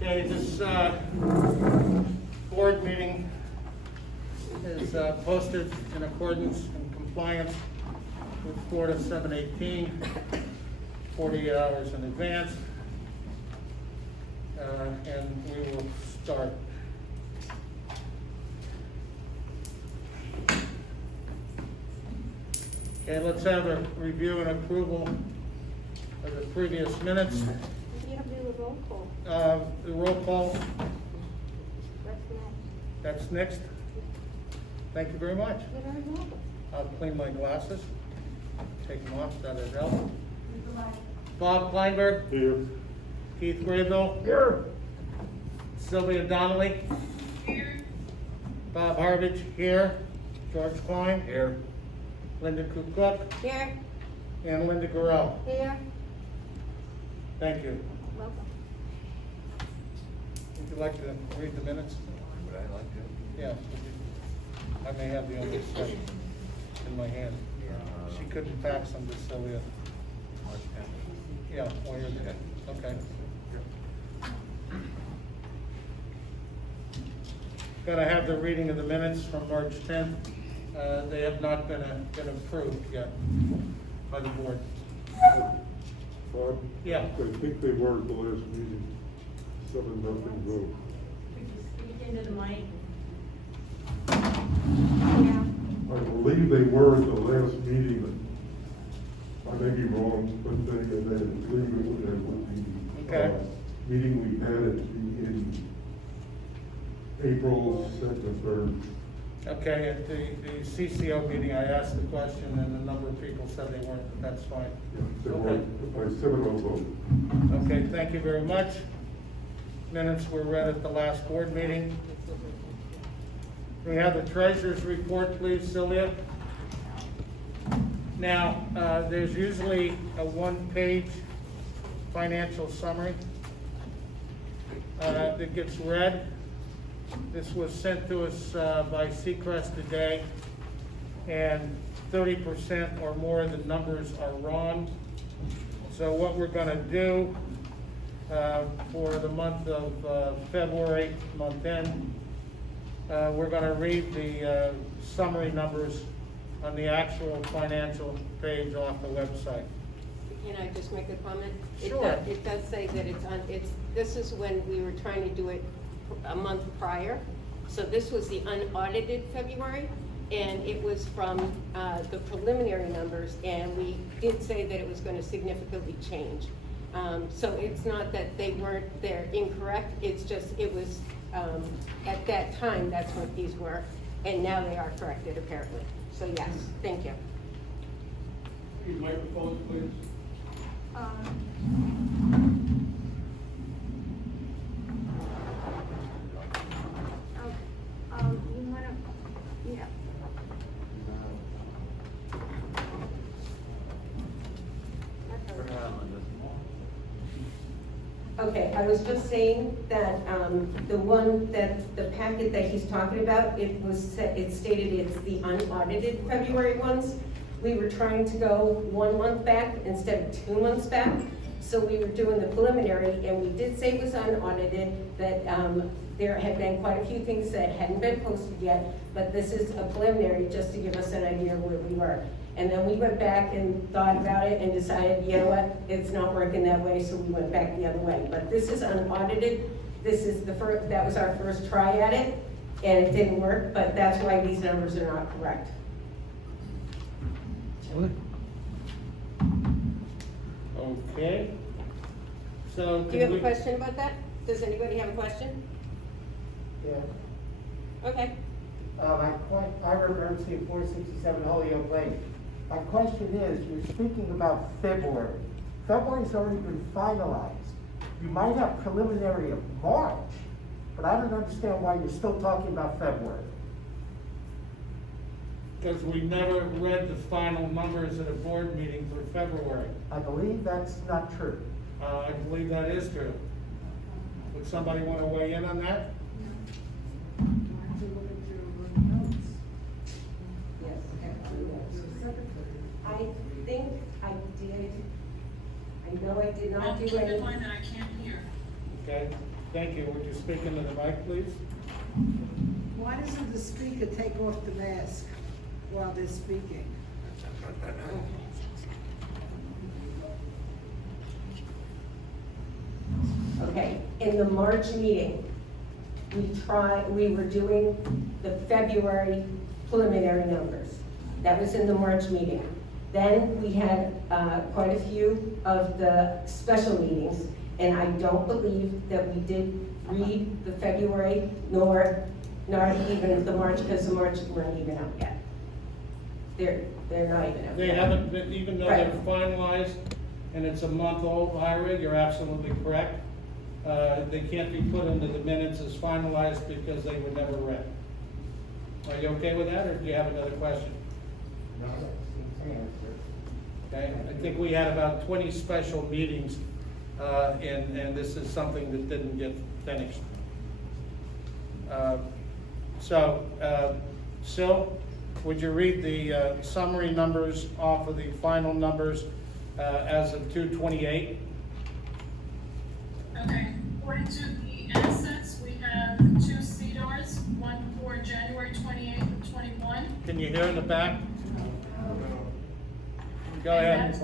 Okay, this board meeting is posted in accordance and compliance with Florida 718, 48 hours in advance. And we will start. Okay, let's have a review and approval of the previous minutes. You have to do a roll call. The roll call, That's next. that's next. Thank you very much. You're very welcome. I'll clean my glasses, take them off, that'll help. Bob Kleinberg, Here. Keith Graybill, Here. Sylvia Donnelly. Here. Bob Harvich, here. George Klein. Here. Linda Kukuk, Here. and Linda Garell. Here. Thank you. Welcome. Would you like to read the minutes? Would I like to? Yeah. I may have the other set in my hand. She couldn't fax them to Sylvia. Yeah, well, you're good. Okay. Gotta have the reading of the minutes from March 10th. They have not been approved yet by the board. Bob? Yeah. I think they were at the last meeting. 7-0 vote. Could you speak into the mic? Yeah. I believe they were at the last meeting. I may be wrong, but they believe it was at the Okay. meeting we had in April 2nd, 3rd. Okay, at the CCO meeting, I asked the question and a number of people said they weren't, but that's fine. They were by 7-0 vote. Okay, thank you very much. Minutes were read at the last board meeting. We have the treasurer's report, please, Sylvia. Now, there's usually a one-page financial summary that gets read. This was sent to us by Seacrest today, and 30% or more of the numbers are wrong. So what we're gonna do for the month of February, month end, we're gonna read the summary numbers on the actual financial page off the website. Can I just make a comment? Sure. It does say that this is when we were trying to do it a month prior. So this was the unaudited February, and it was from the preliminary numbers, and we did say that it was gonna significantly change. So it's not that they're incorrect, it's just, it was, at that time, that's what these were, and now they are corrected apparently. So yes, thank you. Your microphones, please. You wanna, yeah. Okay, I was just saying that, the one that, the packet that he's talking about, it stated it's the unaudited February ones. We were trying to go 1 month back instead of 2 months back. So we were doing the preliminary, and we did say it was unaudited, that, there had been quite a few things that hadn't been posted yet, but this is a preliminary just to give us an idea of where we were. And then we went back and thought about it and decided, you know what, it's not working that way, so we went back the other way. But this is unaudited. This is the first, that was our first try at it, and it didn't work, but that's why these numbers are not correct. Okay. So. Do you have a question about that? Does anybody have a question? Yeah, Okay. Ira Bernstein, 467 Holyoke Lane. My question is, you're speaking about February. February's already been finalized. You might have preliminary of March, but I don't understand why you're still talking about February. Because we never read the final numbers at a board meeting for February. I believe that's not true. I believe that is true. Would somebody want to weigh in on that? I think I did. I know I did not do Keep in any. mind that I can't hear. Okay. Thank you. Would you speak into the mic, please? Why doesn't the speaker take off the mask while they're speaking? Okay, in the March meeting, we were doing the February preliminary numbers. That was in the March meeting. Then we had quite a few of the special meetings, and I don't believe that we did read the February nor even the March, because the March weren't even out yet. They're not even out They yet. haven't been, even though they're Right. finalized, and it's a month old, Ira, you're absolutely correct. They can't be put into the minutes as finalized because they were never read. Are you okay with that, or do you have another question? Okay, I think we had about 20 special meetings, and this is something that didn't get finished. Sil, would you read the summary numbers off of the final numbers as of 2/28? Okay, according to the assets, we have 2 CDRs, one for January 28th of 21. Can you hear in the back? Go And ahead. that's-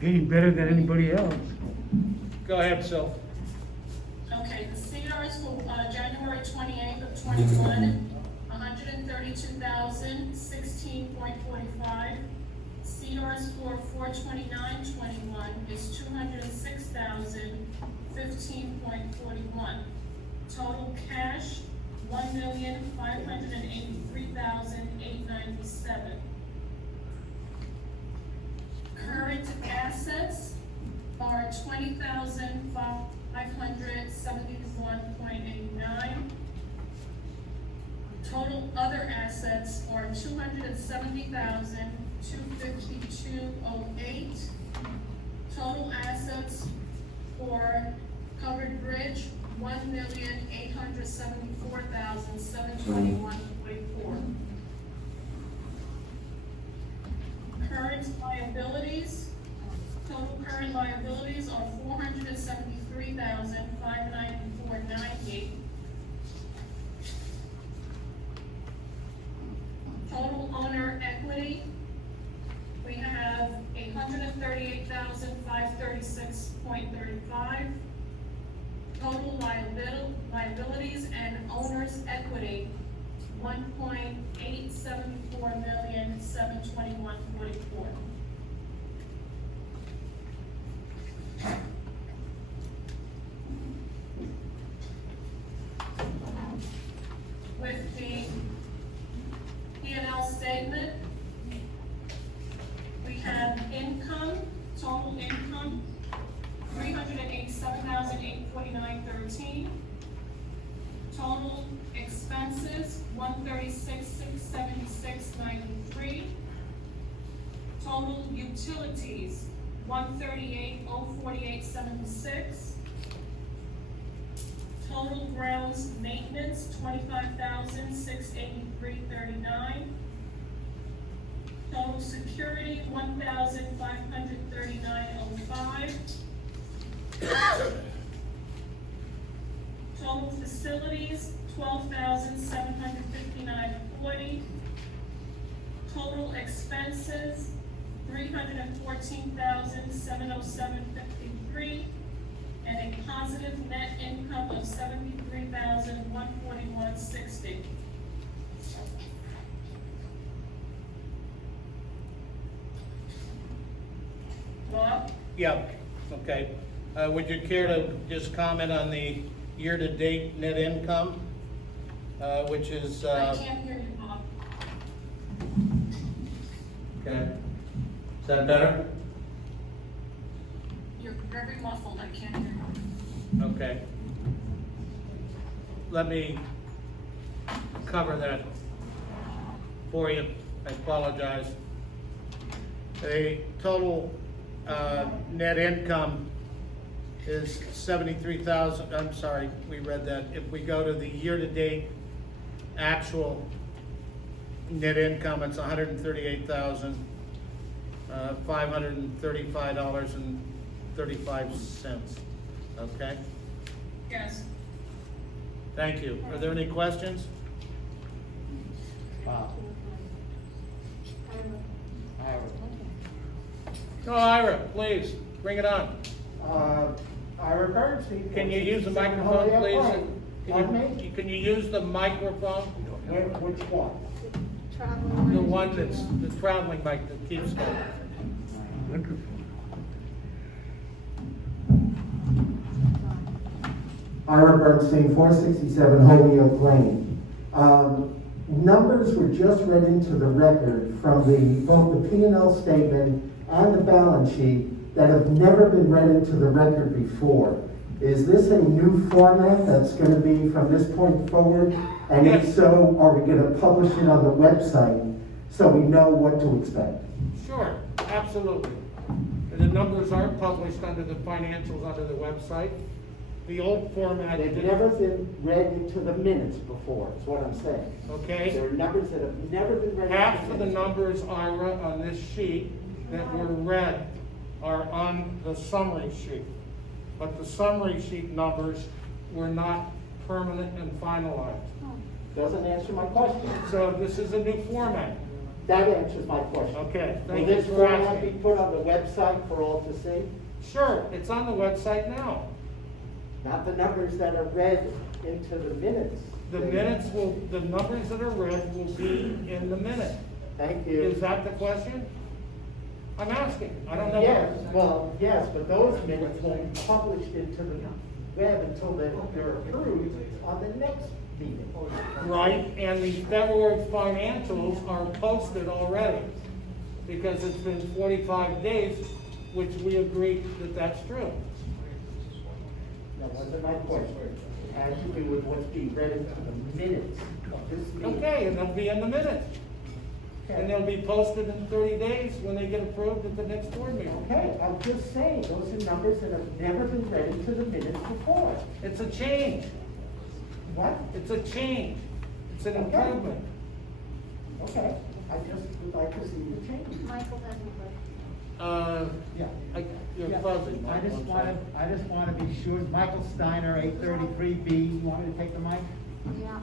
Getting better than anybody else. Go ahead, Sil. Okay, the CDRs for January 28th of 21, 132,016.45. CDRs for 4/29/21 is 206,015.41. Total cash, 1,583,897. Current assets are 20,571.89. Total other assets are 270,252.08. Total assets for covered bridge, 1,874,721.44. Current liabilities, total current liabilities are 473,594.98. Total owner equity, we have 138,536.35. Total liabilities and owner's equity, 1,874,721.44. With the P&L statement, we have income, total income, 387,849.13. Total expenses, 136,676.93. Total utilities, 138,048.76. Total grounds maintenance, 25,683.39. Total security, 1,539.05. Total facilities, 12,759.40. Total expenses, 314,707.53. And a positive net income of 73,141.60. Bob? Yeah, okay. Would you care to just comment on the year-to-date net income, which is, I can't hear you, Bob. okay. Is that better? You're very muffled, I can't hear you. Okay. Let me cover that for you. I apologize. The total net income is 73,000, I'm sorry, we read that. If we go to the year-to-date actual net income, it's 138,000. $535.35. Okay? Yes. Thank you. Are there any questions? Wow. No, Ira, please, bring it on. Ira Bernstein. Can you use the 467 microphone, Holyoke please? Lane. Pardon me? Can you use the microphone? Which one? The one that's, the traveling mic that keeps going. Ira Bernstein, 467 Holyoke Lane. Numbers were just read into the record from both the P&L statement and the balance sheet that have never been read into the record before. Is this a new format that's going to be from this point forward? And if Yes. so, are we going to publish it on the website so we know what to expect? Sure, absolutely. And the numbers are published under the financials under the website. The old format They've didn't. never been read into the minutes before, is what I'm saying. Okay? There are numbers that have never been read. into Half of the minutes. numbers, Ira, on this sheet that were read are on the summary sheet. But the summary sheet numbers were not permanent and finalized. Doesn't answer my question. So this is a new format. That answers my question. Okay, Will thank you this for format be asking. put on the website for all to see? Sure, it's on the website now. Not the numbers that are read into the minutes. The minutes will, the numbers that are read will be in the minute. Thank Is you. that the question? I'm asking, I don't know. Yes, well, yes, but those minutes won't be published into the web until they're approved on the next meeting. Right, and the February financials are posted already, because it's been 45 days, which we agreed that that's true. That wasn't my question. It had to do with what's being read into the minutes of this meeting. Okay, and they'll be in the minutes, and they'll be posted in 30 days when they get approved at the next board meeting. Okay, I'm just saying, those are numbers that have never been read into the minutes before. It's a change, What? it's a change, it's an Okay. improvement. Okay, I just would like to see the change. Michael has a question. Yeah. You're Yeah, fuzzy. I Michael, just I'm wanna, sorry. I just wanna be sure, Michael Steiner, 833B, you want me to take the mic? Yeah.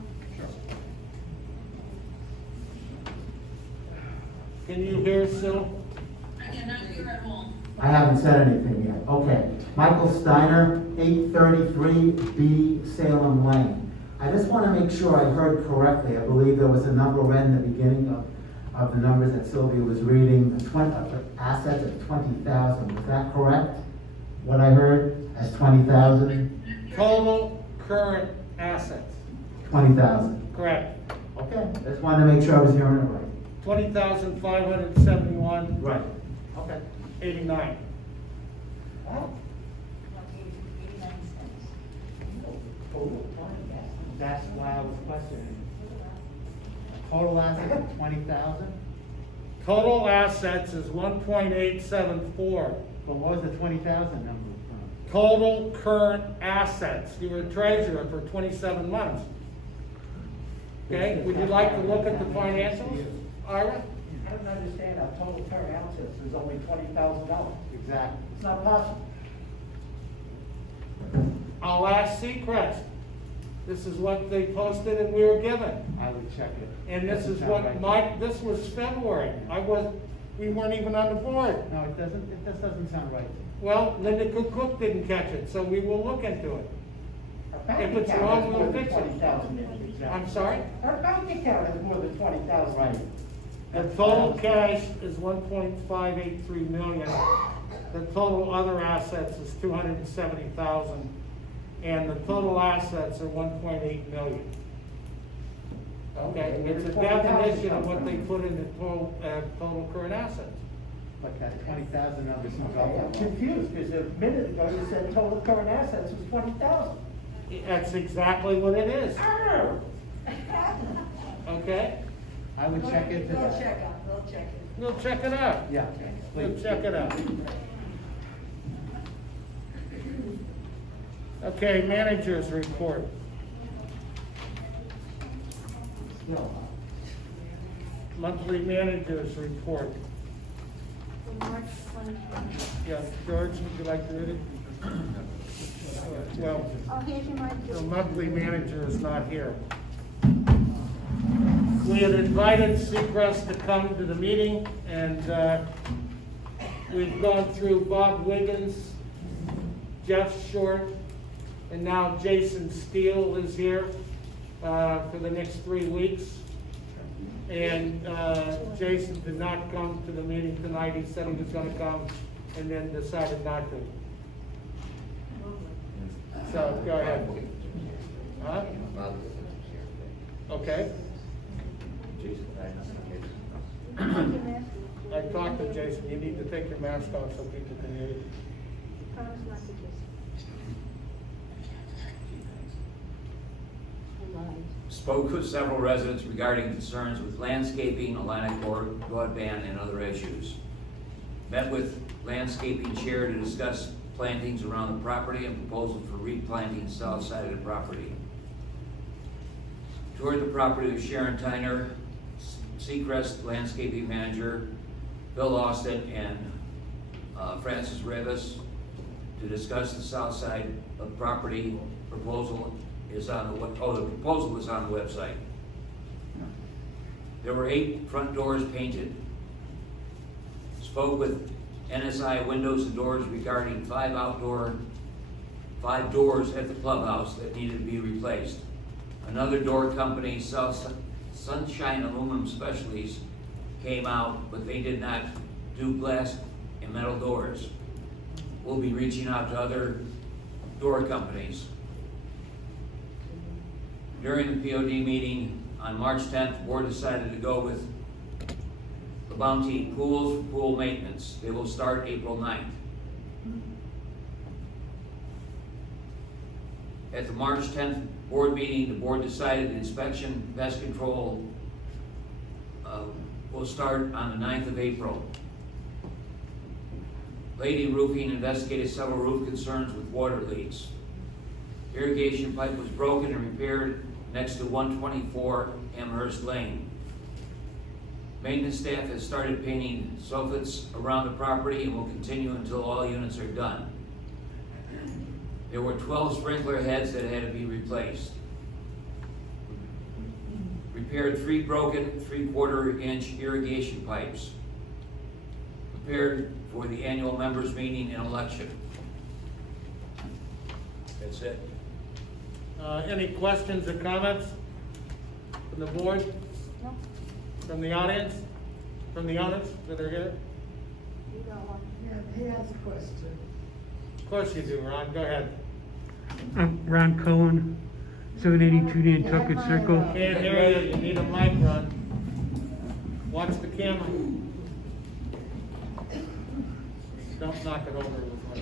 Can you hear Sue? I cannot hear at all. I haven't said anything yet. Okay. Michael Steiner, 833B Salem Lane. I just want to make sure I heard correctly. I believe there was a number read in the beginning of the numbers that Sylvia was reading, assets of 20,000. Was that correct? What I heard as 20,000? Total current assets, 20,000. correct. Okay. Just wanted to make sure I was hearing it right. 20,571. Right. Okay. 89. That's why I was questioning. Total asset of 20,000, Total assets is 1.874. but what was the 20,000 number from? Total current assets, you were treasurer for 27 months. Okay, would you like to look at the financials, Ira? I don't understand how total current assets is only $20,000. Exactly. It's not possible. I'll ask Seacrest. This is what they posted and we were given. I would check it. And this is Doesn't sound what right. this was February. We weren't even on the board. No, it just doesn't sound right. Well, Linda Cook didn't catch it, so we will look into it. Our bank If it's account wrong, has we'll more than fix it. 20,000 in it, exactly. I'm sorry? Our bank account has more than 20,000. Right. The total cash is 1.583 million. The total other assets is 270,000. And the total assets are 1.8 million. Okay, where it's a did 20,000 definition of come what they from? put in the total current assets. But that 20,000 number seems Okay, I'm awful. confused, because a minute ago you said total current assets was 20,000. That's exactly what it is, okay? I would check into We'll that. check out, we'll check it. We'll check it out. Yeah, We'll please. check it out. Okay, managers report. No. Monthly managers report. Yeah, George, would you like to read it? Well, Oh, here's your mic. the monthly manager is not here. We had invited Seacrest to come to the meeting, and we've gone through Bob Wiggins, Jeff Short, and now Jason Steele is here for the next 3 weeks. And Jason did not come to the meeting tonight. He said he was gonna come and then decided not to. So, go ahead. Huh? Okay. I talked to Jason, you need to take your mask off so people can hear you. Promise not to kiss. Spoke with several residents regarding concerns with landscaping, Atlantic broadband, and other issues. Met with landscaping chair to discuss plantings around the property and proposal for replanting south side of the property. Toured the property with Sharon Tyner, Seacrest landscaping manager, Bill Austin, and Francis Rivas to discuss the south side of the property. Proposal is on the proposal is on the website. There were 8 front doors painted. Spoke with NSI Windows and Doors regarding 5 doors at the clubhouse that needed to be replaced. Another door company, Sunshine Aluminum Specialties, came out, but they did not do glass and metal doors. We'll be reaching out to other door companies. During the POD meeting on March 10th, the board decided to go with the Bounty Pools for pool maintenance. They will start April 9th. At the March 10th board meeting, the board decided the inspection pest control will start on the 9th of April. Lady Roofing investigated several roof concerns with water leaks. Irrigation pipe was broken and repaired next to 124 Amherst Lane. Maintenance staff has started painting soffits around the property and will continue until all units are done. There were 12 sprinkler heads that had to be replaced. Repaired 3 broken 3/4 inch irrigation pipes. Prepared for the annual members meeting and election. That's it. Any questions or comments from the board? No, From the audience? From the owners that are here? you got one. Yeah, he has a question. Of course you do, Ron, go ahead. Ron Cohen, 782 Nantucket Circle. Can't hear you, you need a mic, Ron. Watch the camera. Don't knock it over with what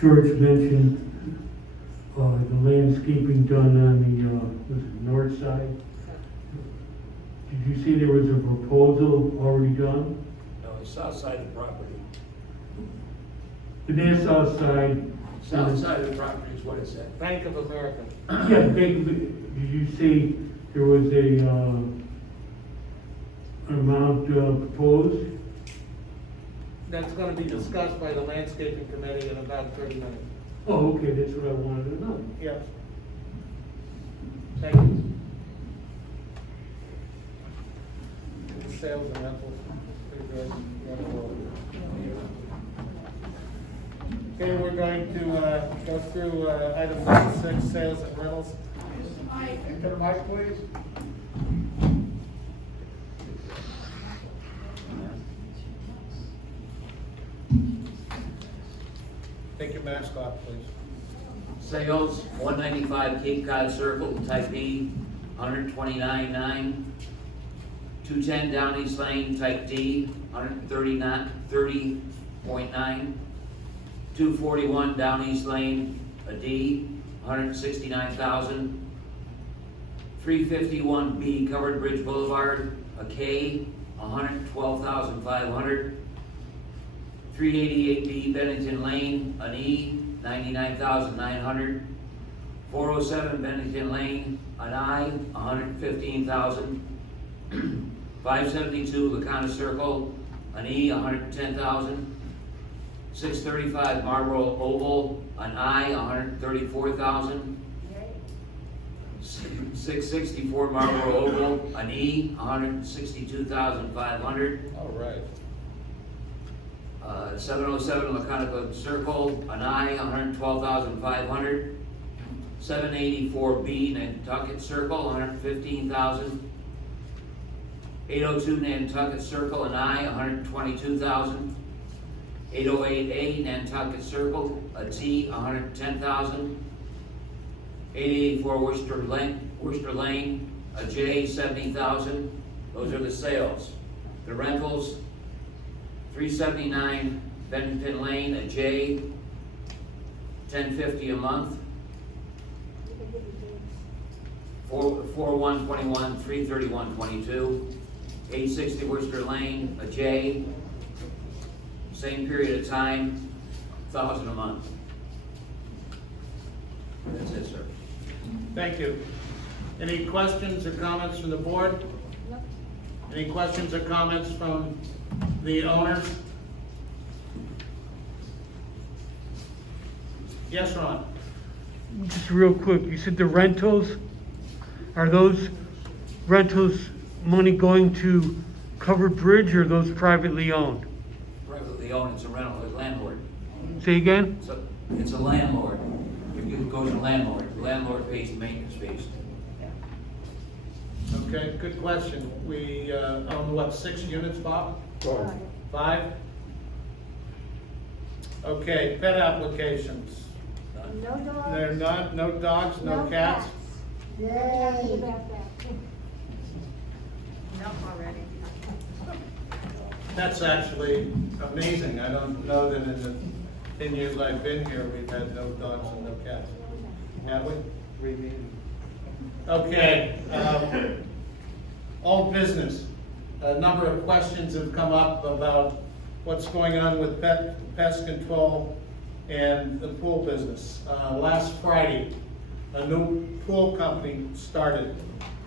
George mentioned the landscaping done on the was it north side. Did you see there was a proposal already done? No, the south side of the property. The Nassau side. South side of the property is what it said. Bank of America. Yeah, did you see there was a amount proposed? That's gonna be discussed by the landscaping committee in about 30 minutes. Oh, okay, that's what I wanted to know. Yep. Thank you. Sales and rentals, pretty good. Okay, we're going to go through item number 6, sales and rentals. Into the mic, please. Take your mask off, please. Sales, 195 Cape Cod Circle, Type D, 129.9. 210 Down East Lane, Type D, 130.9. 241 Down East Lane, a D, 169,000. 351B Covered Bridge Boulevard, a K, 112,500. 388B Bennington Lane, an E, 99,900. 407 Bennington Lane, an I, $115,000. 572 Lacana Circle, an E, $110,000. 635 Marlboro Oval, an I, $134,000. 664 Marlboro Oval, an E, $162,500. All right. 707 Laconic Circle, an I, $112,500. 784B Nantucket Circle, $115,000. 802 Nantucket Circle, an I, $122,000. 808A Nantucket Circle, a T, $110,000. 884 Worcester Lane, a J, $70,000. Those are the sales. The rentals, 379 Bennington Lane, a J, $10.50 a month. 4121, 331.22. 860 Worcester Lane, a J, same period of time, $1,000 a month. That's it, sir. Thank you. Any questions or comments from the board? Any questions or comments from the owners? Yes, Ron? Just real quick, you said the rentals, are those rentals money going to Covered Bridge or are those privately owned? Privately owned, it's a rental, a landlord. Say again? It's a landlord. It goes to landlord. The landlord pays the maintenance fees. Okay, good question. We own what, 6 units, Bob? Right. 5? Okay, pet applications. No dogs. There are not, no dogs, no cats? We're happy Yay. about that. Enough already. That's actually amazing. I don't know that in the 10 years I've been here, we've had no dogs and no cats. Have we? Okay, old business. A number of questions have come up about what's going on with pest control and the pool business. Last Friday, a new pool company started,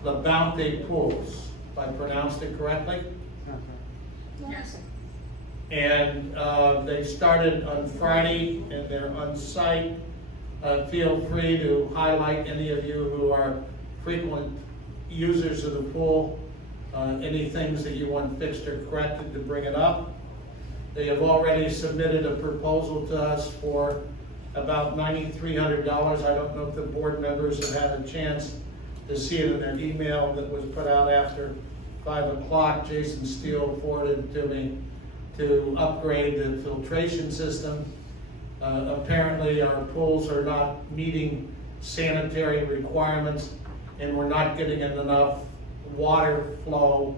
Labonte Pools, if I pronounced it correctly. Yes. And they started on Friday, and they're on site. Feel free to highlight any of you who are frequent users of the pool, any things that you want fixed or corrected to bring it up. They have already submitted a proposal to us for about $9,300. I don't know if the board members have had a chance to see it in their email that was put out after 5 o'clock. Jason Steele forwarded it to me to upgrade the filtration system. Apparently our pools are not meeting sanitary requirements, and we're not getting enough water flow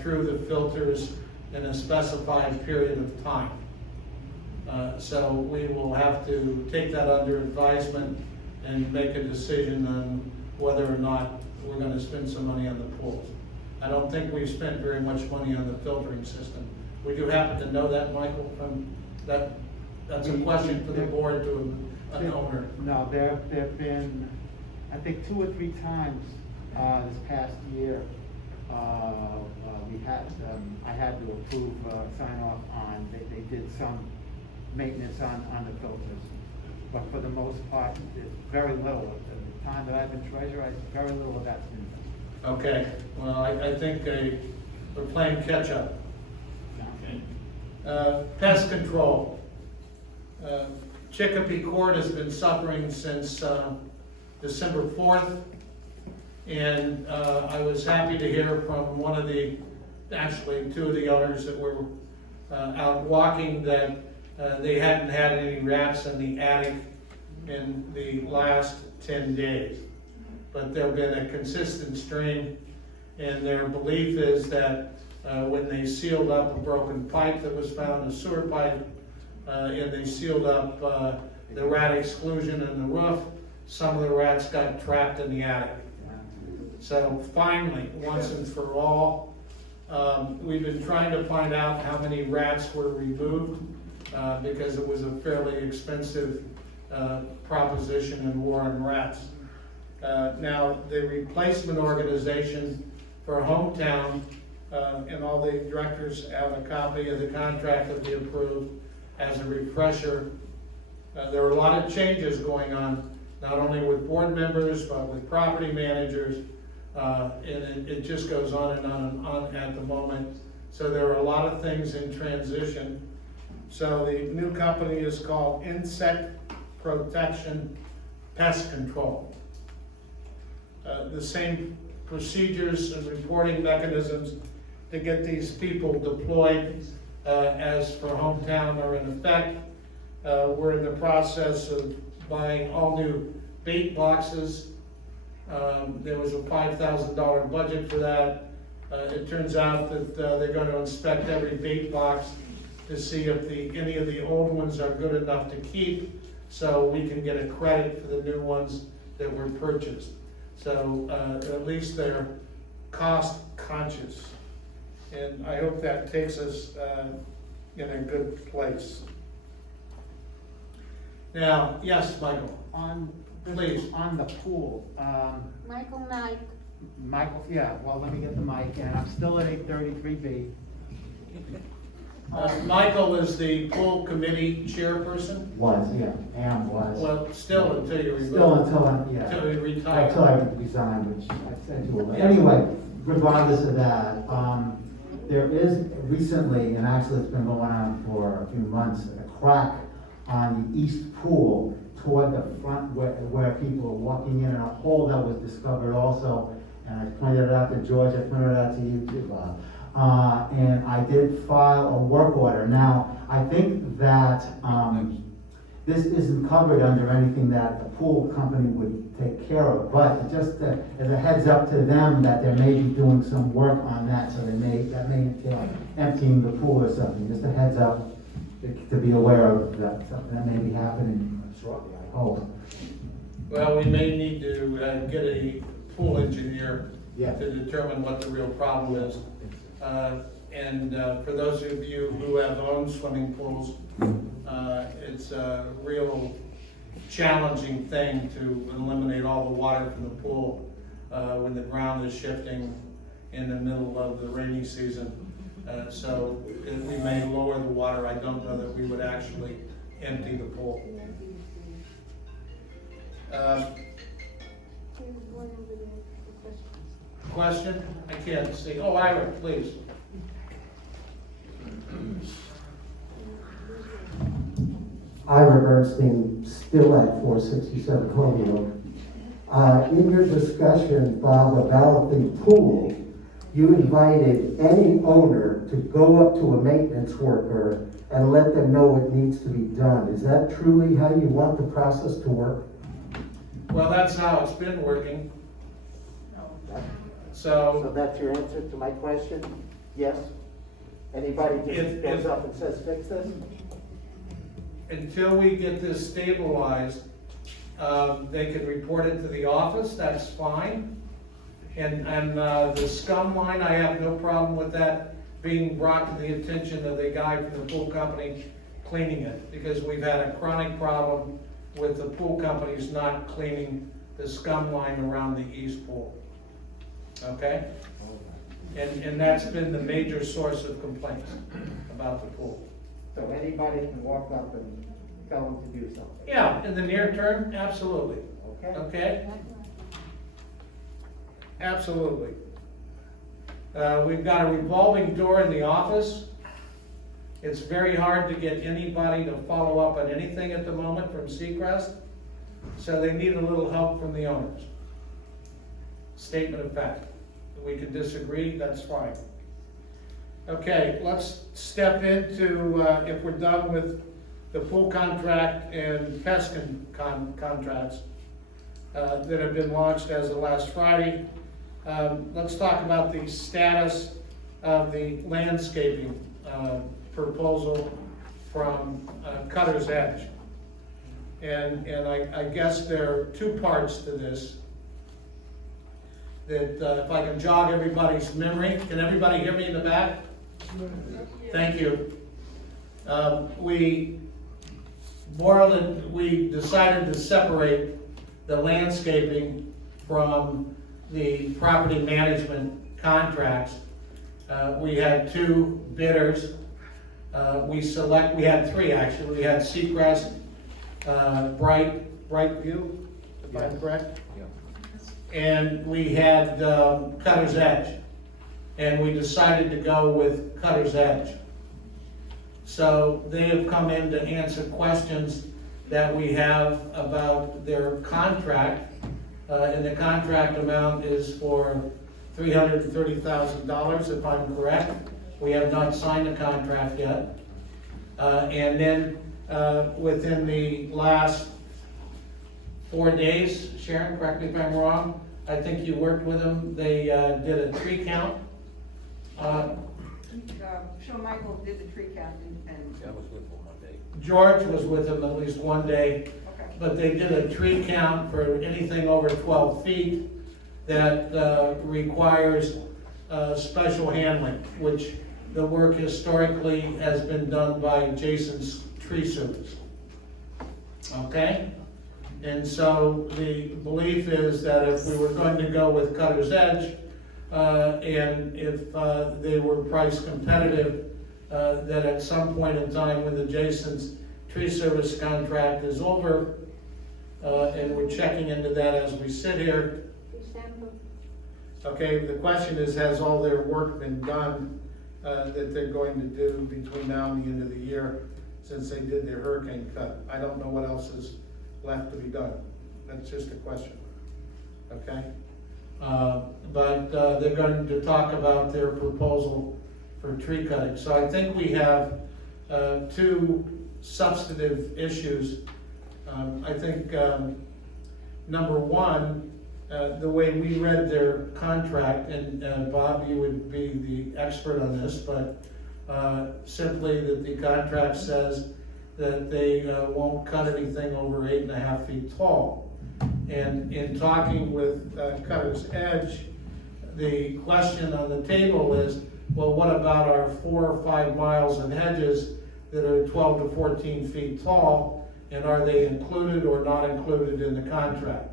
through the filters in a specified period of time. So we will have to take that under advisement and make a decision on whether or not we're going to spend some money on the pools. I don't think we've spent very much money on the filtering system. Would you happen to know that, Michael, from that? That's a question for the board to an owner. No, there have been, I think 2 or 3 times this past year, I had to approve, sign off on, they did some maintenance on the filters. But for the most part, it's very little. At the time that I've been treasurer, very little of that's been done. Okay, well, I think we're playing catch-up. Pest control. Chicopee Court has been suffering since December 4th. And I was happy to hear from actually 2 of the owners that were out walking that they hadn't had any rats in the attic in the last 10 days. But there've been a consistent stream, and their belief is that when they sealed up a broken pipe that was found, a sewer pipe, and they sealed up the rat exclusion in the roof, some of the rats got trapped in the attic. So finally, once and for all, we've been trying to find out how many rats were removed because it was a fairly expensive proposition in Warren Rats. Now, the replacement organization for Hometown, and all the directors have a copy of the contract that we approved as a refresher. There were a lot of changes going on, not only with board members, but with property managers, and it just goes on and on and on at the moment. So there are a lot of things in transition. So the new company is called Insect Protection Pest Control. The same procedures and reporting mechanisms to get these people deployed as for Hometown are in effect. We're in the process of buying all new bait boxes. There was a $5,000 budget for that. It turns out that they're going to inspect every bait box to see if any of the old ones are good enough to keep, so we can get a credit for the new ones that were purchased. So at least they're cost conscious. And I hope that takes us in a good place. Now, yes, Michael, please. On the pool, Michael Knight. Michael, yeah, well, let me get the mic, and I'm still at 833B. Michael is the pool committee chairperson? Was, yeah, was. Well, still until you Still until until you retire. until I resigned, which I said to him. Anyway, regardless of that, there is recently, and actually it's been going on for a few months, a crack on the east pool toward the front where people are walking in, and a hole that was discovered also. And I pointed it out to George, I pointed it out to you too, Bob. And I did file a work order. Now, I think that this isn't covered under anything that the pool company would take care of, but just as a heads up to them that they may be doing some work on that, so that may entail emptying the pool or something. Just a heads up to be aware of that, something that may be happening shortly, I hope. Well, we may need to get a pool engineer Yeah. to determine what the real problem is. And for those of you who have owned swimming pools, it's a real challenging thing to eliminate all the water from the pool when the ground is shifting in the middle of the rainy season. So we may lower the water. I don't know that we would actually empty the pool. Question? I can't see. Oh, Ira, please. Ira Bernstein, still at 467 Holyoke. In your discussion, Bob, about the pool, you invited any owner to go up to a maintenance worker and let them know what needs to be done. Is that truly how you want the process to work? Well, that's how it's been working. So So, that's your answer to my question? Yes? Anybody just goes up and says, fix this? until we get this stabilized, they can report it to the office, that's fine. And the scum line, I have no problem with that being brought to the attention of the guy from the pool company cleaning it, because we've had a chronic problem with the pool companies not cleaning the scum line around the east pool. Okay? And that's been the major source of complaints about the pool. So anybody can walk up and tell them to do something? Yeah, in the near term, absolutely. Okay? Okay? Absolutely. We've got a revolving door in the office. It's very hard to get anybody to follow up on anything at the moment from Seacrest, so they need a little help from the owners. Statement of fact. We can disagree, that's fine. Okay, let's step into, if we're done with the pool contract and pest contracts that have been launched as of last Friday. Let's talk about the status of the landscaping proposal from Cutter's Edge. And I guess there are two parts to this. That if I can jog everybody's memory, can everybody hear me in the back? Thank you. we decided to separate the landscaping from the property management contracts. We had 2 bidders. We had 3 actually. We had Seacrest, Brightview, if I'm correct? And we had Cutter's Edge. And we decided to go with Cutter's Edge. So they have come in to answer questions that we have about their contract. And the contract amount is for $330,000, if I'm correct. We have not signed the contract yet. And then within the last 4 days, Sharon, correct me if I'm wrong, I think you worked with them, they did a tree count. Sure, Michael did the tree count and. That was with them one day. George was with them at least one day, Okay. but they did a tree count for anything over 12 feet that requires special handling, which the work historically has been done by Jason's Tree Service. Okay? And so the belief is that if we were going to go with Cutter's Edge, and if they were price competitive, that at some point in time when the Jason's Tree Service contract is over, and we're checking into that as we sit here. December. Okay, the question is, has all their work been done that they're going to do between now and the end of the year, since they did their hurricane cut? I don't know what else is left to be done. That's just a question, okay? But they're going to talk about their proposal for tree cutting. So I think we have 2 substantive issues. I think number 1, the way we read their contract, and Bob, you would be the expert on this, but simply that the contract says that they won't cut anything over 8.5 feet tall. And in talking with Cutter's Edge, the question on the table is, well, what about our 4 or 5 miles of hedges that are 12 to 14 feet tall, and are they included or not included in the contract?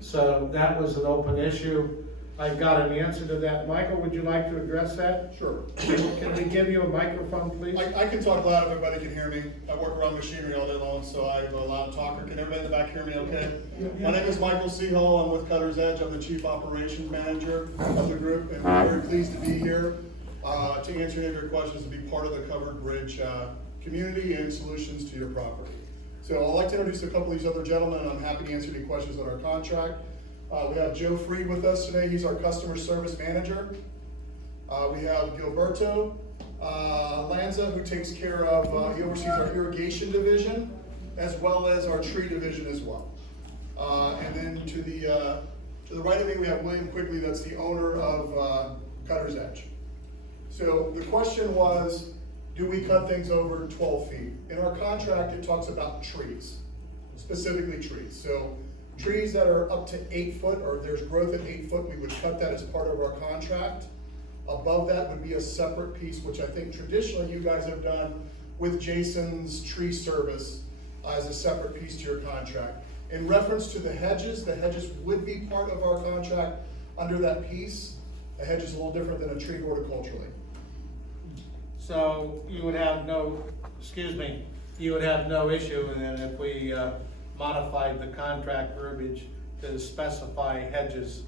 So that was an open issue. I got an answer to that. Michael, would you like to address that? Sure. Can we give you a microphone, please? I can talk loud if everybody can hear me. I work around machinery all day long, so I'm a loud talker. Can everybody in the back hear me okay? My name is Michael Seahole. I'm with Cutter's Edge. I'm the Chief Operations Manager of the group, and we're very pleased to be here to answer any of your questions and be part of the Covered Bridge community and solutions to your property. So I'd like to introduce a couple of these other gentlemen, and I'm happy to answer any questions on our contract. We have Joe Freed with us today. He's our Customer Service Manager. We have Gilberto Lanza, who takes care of, he oversees our irrigation division, as well as our tree division as well. And then to the right of me, we have William Quigley, that's the owner of Cutter's Edge. So the question was, do we cut things over 12 feet? In our contract, it talks about trees, specifically trees. So trees that are up to 8 foot, or there's growth at 8 foot, we would cut that as part of our contract. Above that would be a separate piece, which I think traditionally you guys have done with Jason's Tree Service as a separate piece to your contract. In reference to the hedges would be part of our contract under that piece. A hedge is a little different than a tree horticulturally. So you would have no issue then if we modified the contract verbiage to specify hedges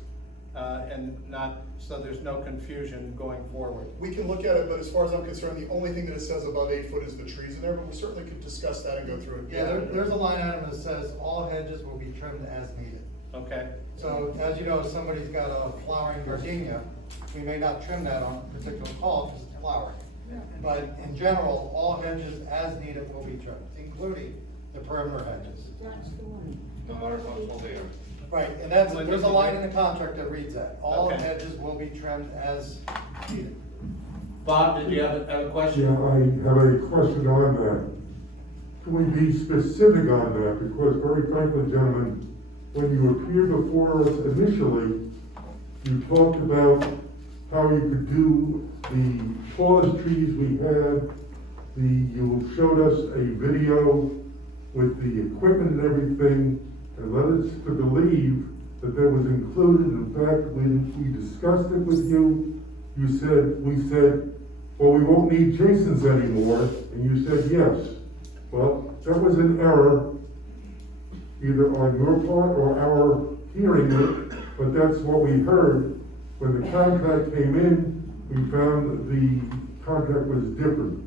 and not, so there's no confusion going forward. We can look at it, but as far as I'm concerned, the only thing that it says above 8 foot is the trees in there, but we certainly could discuss that and go through it. Yeah, there's a line item that says all hedges will be trimmed as needed. Okay. So as you know, if somebody's got a flowering gardenia, we may not trim that on a particular call because it's flowering. But in general, all hedges as needed will be trimmed, including the perimeter hedges. That's the one. No matter what's over there. Right, and there's a line in the contract that reads that. All Okay. hedges will be trimmed as needed. Bob, did you have a question? Yeah, I have a question on that. Can we be specific on that? Because very frankly, gentlemen, when you appeared before us initially, you talked about how you could do the tallest trees we have, You showed us a video with the equipment and everything, and led us to believe that that was included. In fact, when we discussed it with you, we said, well, we won't need Jason's anymore, and you said yes. Well, that was an error, either on your part or our hearing it, but that's what we heard. When the contract came in, we found the contract was different.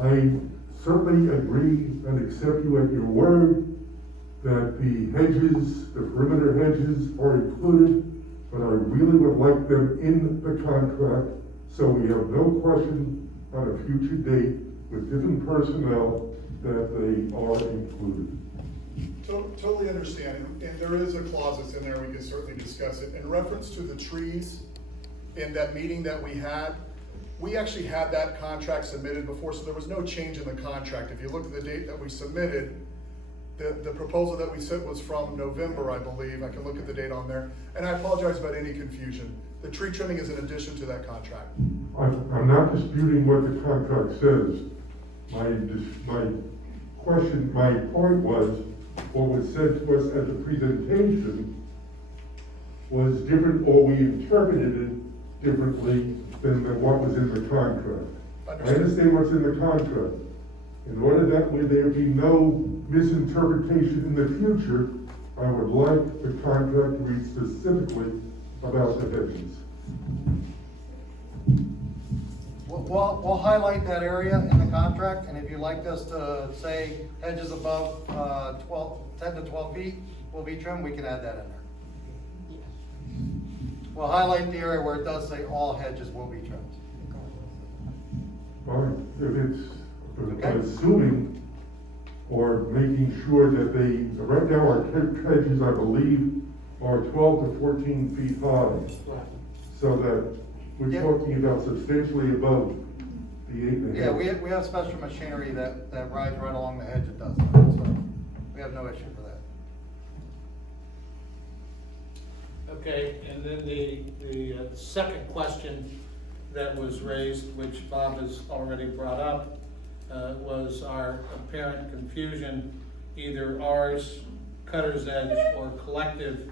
I certainly agree and accept you at your word that the hedges, the perimeter hedges are included, but I really would like them in the contract so we have no question on a future date with different personnel that they are included. Totally understand, and there is a clause that's in there, we can certainly discuss it. In reference to the trees, in that meeting that we had, we actually had that contract submitted before, so there was no change in the contract. If you look at the date that we submitted, the proposal that we sent was from November, I believe. I can look at the date on there, and I apologize about any confusion. The tree trimming is in addition to that contract. I'm not disputing what the contract says. My point was, what was said to us at the presentation was different, or we interpreted it differently than what was in the contract. I understand what's in the contract. In order that way there be no misinterpretation in the future, I would like the contract to read specifically about the hedges. We'll highlight that area in the contract, and if you'd like us to say hedges above 10 to 12 feet will be trimmed, we can add that in there. We'll highlight the area where it does say all hedges will be trimmed. Well, but assuming or making sure that right now our hedges, I believe, are 12 to 14 feet high. So that we're talking about substantially above the 8.5. Yeah, we have special machinery that rides right along the hedge and does that, so we have no issue for that. Okay, and then the second question that was raised, which Bob has already brought up, was our apparent confusion, either ours, Cutter's Edge, or Collective,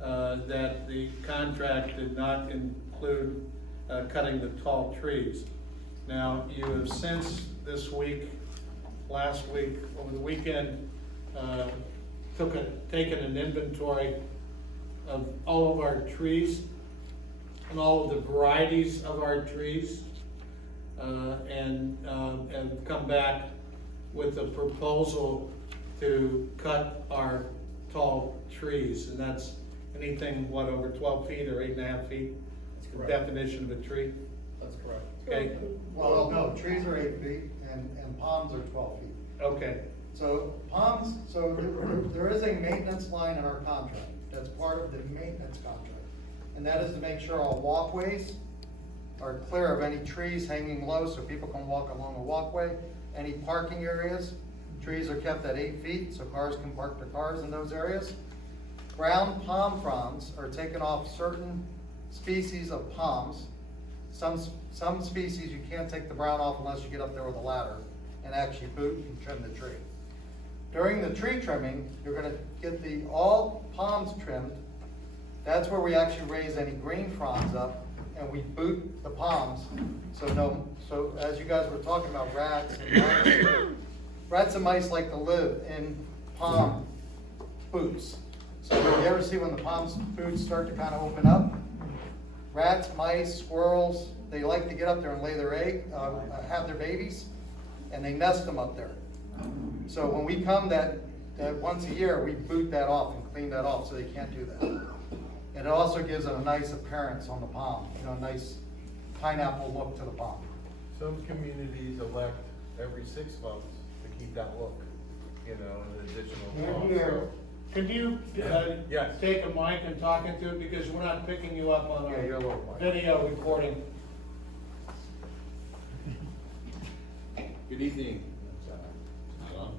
that the contract did not include cutting the tall trees. Now, you have since this week, last week, over the weekend, taken an inventory of all of our trees and all of the varieties of our trees, and come back with a proposal to cut our tall trees, and that's anything, over 12 feet or 8.5 feet? That's the definition of a tree? That's correct. Okay. Well, no, trees are 8 feet and palms are 12 feet. Okay. So palms, there is a maintenance line in our contract. That's part of the maintenance contract. And that is to make sure our walkways are clear of any trees hanging low so people can walk along the walkway. Any parking areas, trees are kept at 8 feet so cars can park their cars in those areas. Ground palm fronds are taken off certain species of palms. Some species you can't take the brown off unless you get up there with a ladder and actually boot and trim the tree. During the tree trimming, you're gonna get all palms trimmed. That's where we actually raise any green fronds up and we boot the palms. So as you guys were talking about rats and mice, rats and mice like to live in palm boots. So you ever see when the palm boots start to kind of open up? Rats, mice, squirrels, they like to get up there and lay their egg, have their babies, and they nest them up there. So when we come that once a year, we boot that off and clean that off so they can't do that. And it also gives it a nice appearance on the palm, a nice pineapple look to the palm. Some communities elect every 6 months to keep that look, an additional cost. So. Could you Yes. take a mic and talk into it, because we're not picking you up on Yeah, you're a our little mic. video recording. Good evening. Hello?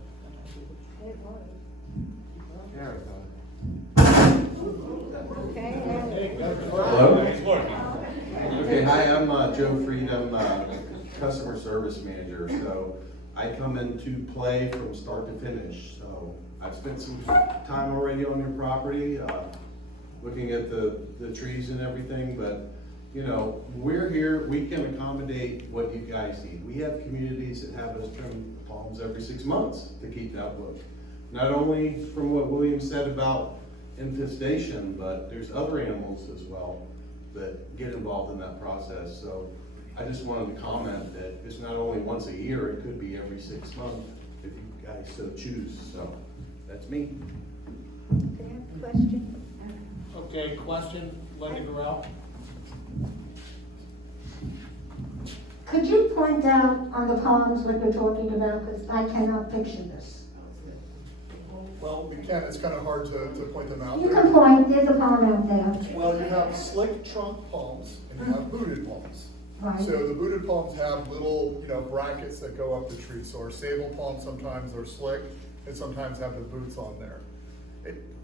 Okay, hi, I'm Joe Freed, I'm customer service manager, so I come into play from start to finish. So I've spent some time already on your property, looking at the trees and everything, but you know, we're here, we can accommodate what you guys need. We have communities that have us trim palms every 6 months to keep that look. Not only from what William said about infestation, but there's other animals as well that get involved in that process. So I just wanted to comment that it's not only once a year, it could be every 6 months if you guys so choose. So that's me. Question? Okay, question, Linda Garrell? Could you point out on the palms what you're talking about, because I cannot picture this. Well, we can, it's kind of hard to point them out. You can point, there's a palm out there. Well, you have slick trunk palms and you have booted palms. Right. So the booted palms have little, brackets that go up the tree. So our sable palms sometimes are slick and sometimes have the boots on there.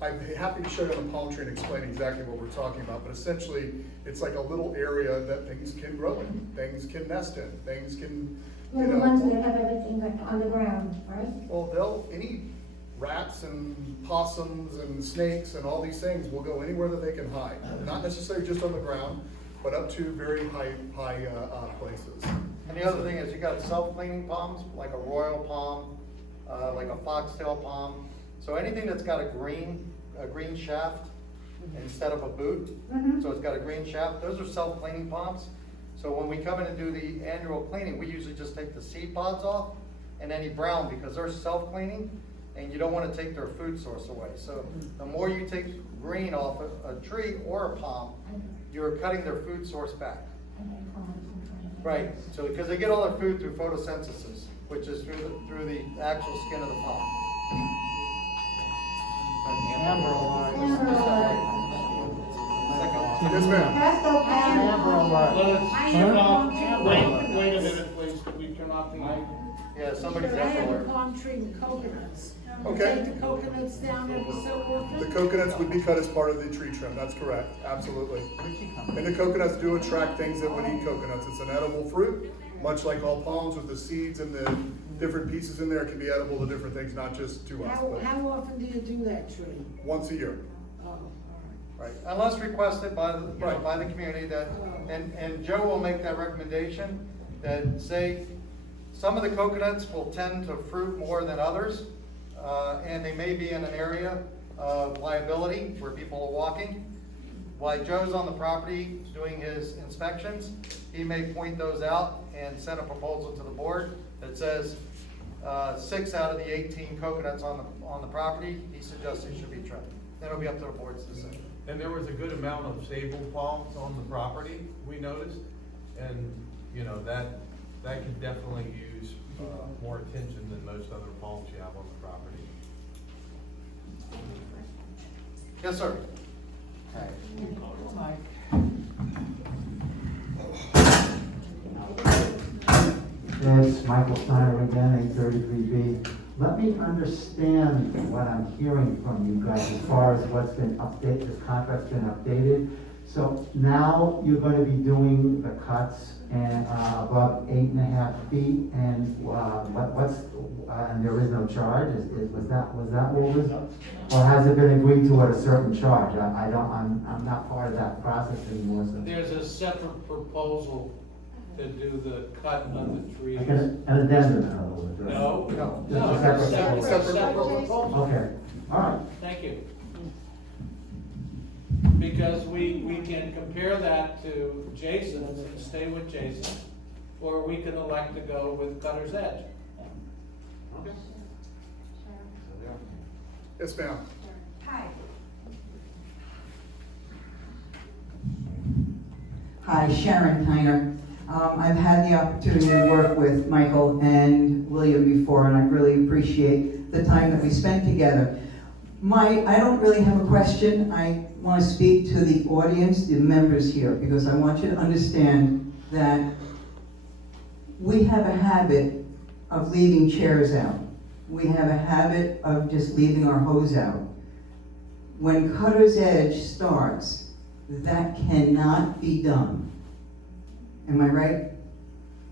I'm happy to show you on the palm tree and explain exactly what we're talking about, but essentially, it's like a little area that things can grow in, things can nest in, things can, You're the ones that have everything like on the ground, right? Well, any rats and possums and snakes and all these things will go anywhere that they can hide. Not necessarily just on the ground, but up to very high places. And the other thing is you got self-cleaning palms, like a royal palm, like a foxtail palm. So anything that's got a green shaft instead of a boot, so it's got a green shaft, those are self-cleaning palms. So when we come in and do the annual cleaning, we usually just take the seed pods off and any brown, because they're self-cleaning and you don't want to take their food source away. So the more you take green off a tree or a palm, you're cutting their food source back. Right, so because they get all their food through photosynthesis, which is through the actual skin of the palm. Amber alert. Yes, ma'am. Amber alert. Let's turn off, wait a minute, please, could we turn off the mic? Yeah, somebody's I got have the a alert. palm tree with coconuts. Okay. Take the coconuts down every so often. The coconuts would be cut as part of the tree trim, that's correct, absolutely. And the coconuts do attract things that would eat coconuts. It's an edible fruit, much like all palms with the seeds and the different pieces in there can be edible to different things, not just to us, but How often do you do that tree? once a year. Oh, all Right, unless requested by the, by the community that, and Joe will make that recommendation, that say, some of the coconuts will tend to fruit more than others, and they may be in an area of liability where people are walking. While Joe's on the property doing his inspections, he may point those out and send a proposal to the board that says, 6 out of the 18 coconuts on the property, he suggests they should be trimmed. Then it'll be up to the board's decision. And there was a good amount of sable palms on the property, we noticed, and, that could definitely use, more attention than most other palms you have on the property. Yes, sir. It's Michael Steiner again, 833B. Let me understand what I'm hearing from you guys as far as what's been updated, this contract's been updated. So now you're gonna be doing the cuts and, above 8.5 feet, and, and there is no charge, was that what was? Or has it been agreed to at a certain charge? I'm not part of that process anymore, so. There's a separate proposal to do the cut of the trees. Like an addendum, in other words, right? No, Just a separate proposal. Okay, all right. Thank you. Because we can compare that to Jason's and stay with Jason, or we can elect to go with Cutter's Edge. Yes, ma'am. Hi, Sharon Tyner. I've had the opportunity to work with Michael and William before, and I really appreciate the time that we spent together. I don't really have a question. I want to speak to the audience, the members here, because I want you to understand that we have a habit of leaving chairs out. We have a habit of just leaving our hose out. When Cutter's Edge starts, that cannot be done. Am I right?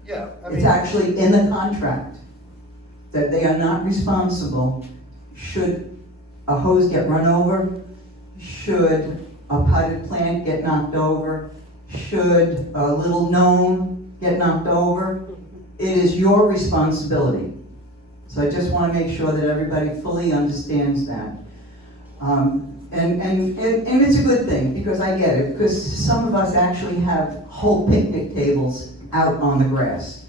Yeah, I It's mean, actually in the contract that they are not responsible should a hose get run over, should a potted plant get knocked over, should a little gnome get knocked over. It is your responsibility. So I just want to make sure that everybody fully understands that. And it's a good thing, because I get it, because some of us actually have whole picnic tables out on the grass.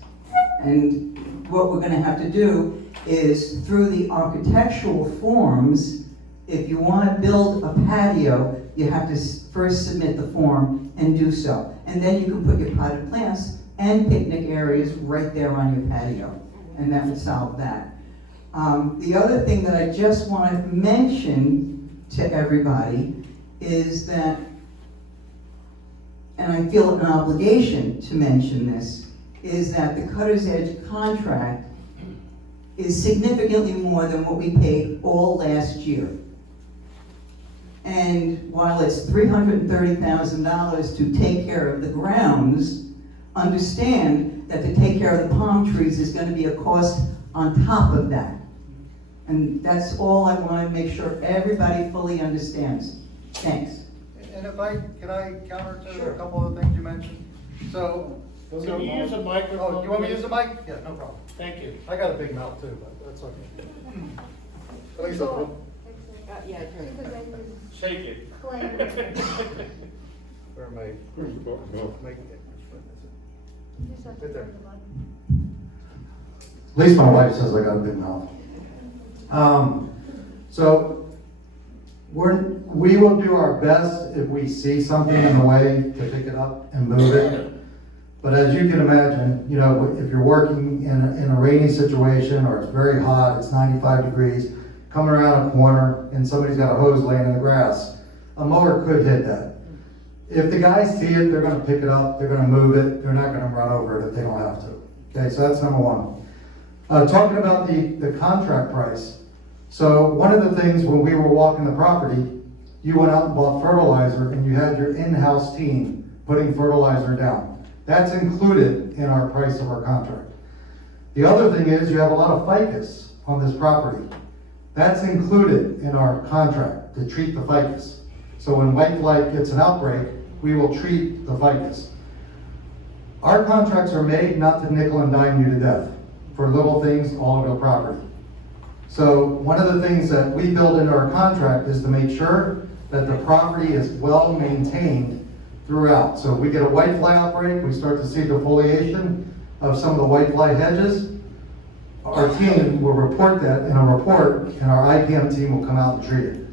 And what we're gonna have to do is, through the architectural forms, if you wanna build a patio, you have to first submit the form and do so. And then you can put your potted plants and picnic areas right there on your patio, and that would solve that. The other thing that I just want to mention to everybody is that, and I feel an obligation to mention this, is that the Cutter's Edge contract is significantly more than what we paid all last year. And while it's $330,000 to take care of the grounds, understand that to take care of the palm trees is going to be a cost on top of that. And that's all I want to make sure everybody fully understands. Thanks. and if can I counter to a couple of the things you mentioned? So. Can you use a microphone? Oh, you want me to use the mic? Yeah, no problem. Thank you. I got a big mouth too, but that's okay. At least Shake it. Where am I? Making it. Right there. At least my wife says I got a big mouth. So we will do our best if we see something in the way to pick it up and move it. But as you can imagine, you know, if you're working in a rainy situation, or it's very hot, it's 95 degrees, coming around a corner and somebody's got a hose laying in the grass, a mower could hit that. If the guys see it, they're gonna pick it up, they're gonna move it, they're not gonna run over it if they don't have to. Okay, so that's number one. Talking about the contract price. So one of the things when we were walking the property, you went out and bought fertilizer and you had your in-house team putting fertilizer down. That's included in our price of our contract. The other thing is you have a lot of ficus on this property. That's included in our contract to treat the ficus. So when whitefly gets an outbreak, we will treat the ficus. Our contracts are made not to nickel and dime you to death for little things all over the property. So one of the things that we build into our contract is to make sure that the property is well maintained throughout. So if we get a whitefly outbreak, we start to see defoliation of some of the whitefly hedges, our team will report that in a report, and our IPM team will come out and treat it.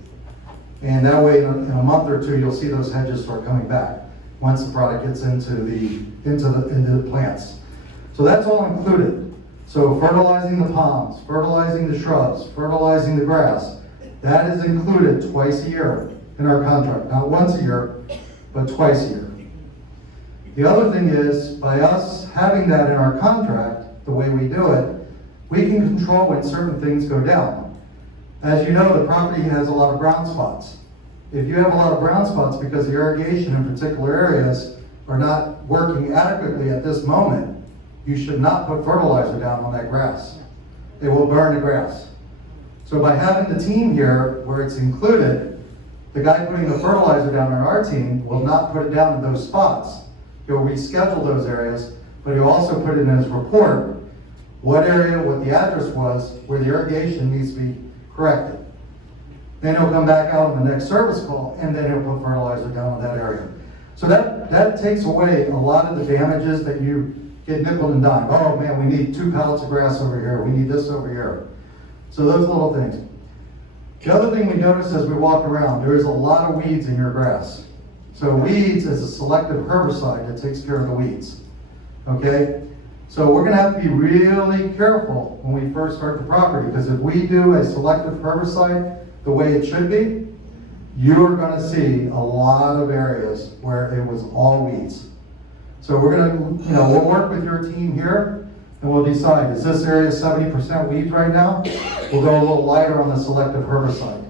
And that way, in a month or two, you'll see those hedges start coming back once the product gets into the plants. So that's all included. So fertilizing the palms, fertilizing the shrubs, fertilizing the grass, that is included twice a year in our contract. Not once a year, but twice a year. The other thing is, by us having that in our contract, the way we do it, we can control when certain things go down. As you know, the property has a lot of brown spots. If you have a lot of brown spots because the irrigation in particular areas are not working adequately at this moment, you should not put fertilizer down on that grass. It will burn the grass. So by having the team here where it's included, the guy putting the fertilizer down on our team will not put it down in those spots. He'll reschedule those areas, but he'll also put it in his report what area, what the address was, where the irrigation needs to be corrected. Then he'll come back out on the next service call, and then he'll put fertilizer down on that area. So that takes away a lot of the damages that you get nickel and dime. Oh man, we need 2 pallets of grass over here, we need this over here. So those little things. The other thing we notice as we walk around, there is a lot of weeds in your grass. So weeds is a selective herbicide that takes care of the weeds. Okay? So we're gonna have to be really careful when we first start the property, because if we do a selective herbicide the way it should be, you're gonna see a lot of areas where it was all weeds. So we're gonna, we'll work with your team here, and we'll decide, is this area 70% weeds right now? We'll go a little lighter on the selective herbicide.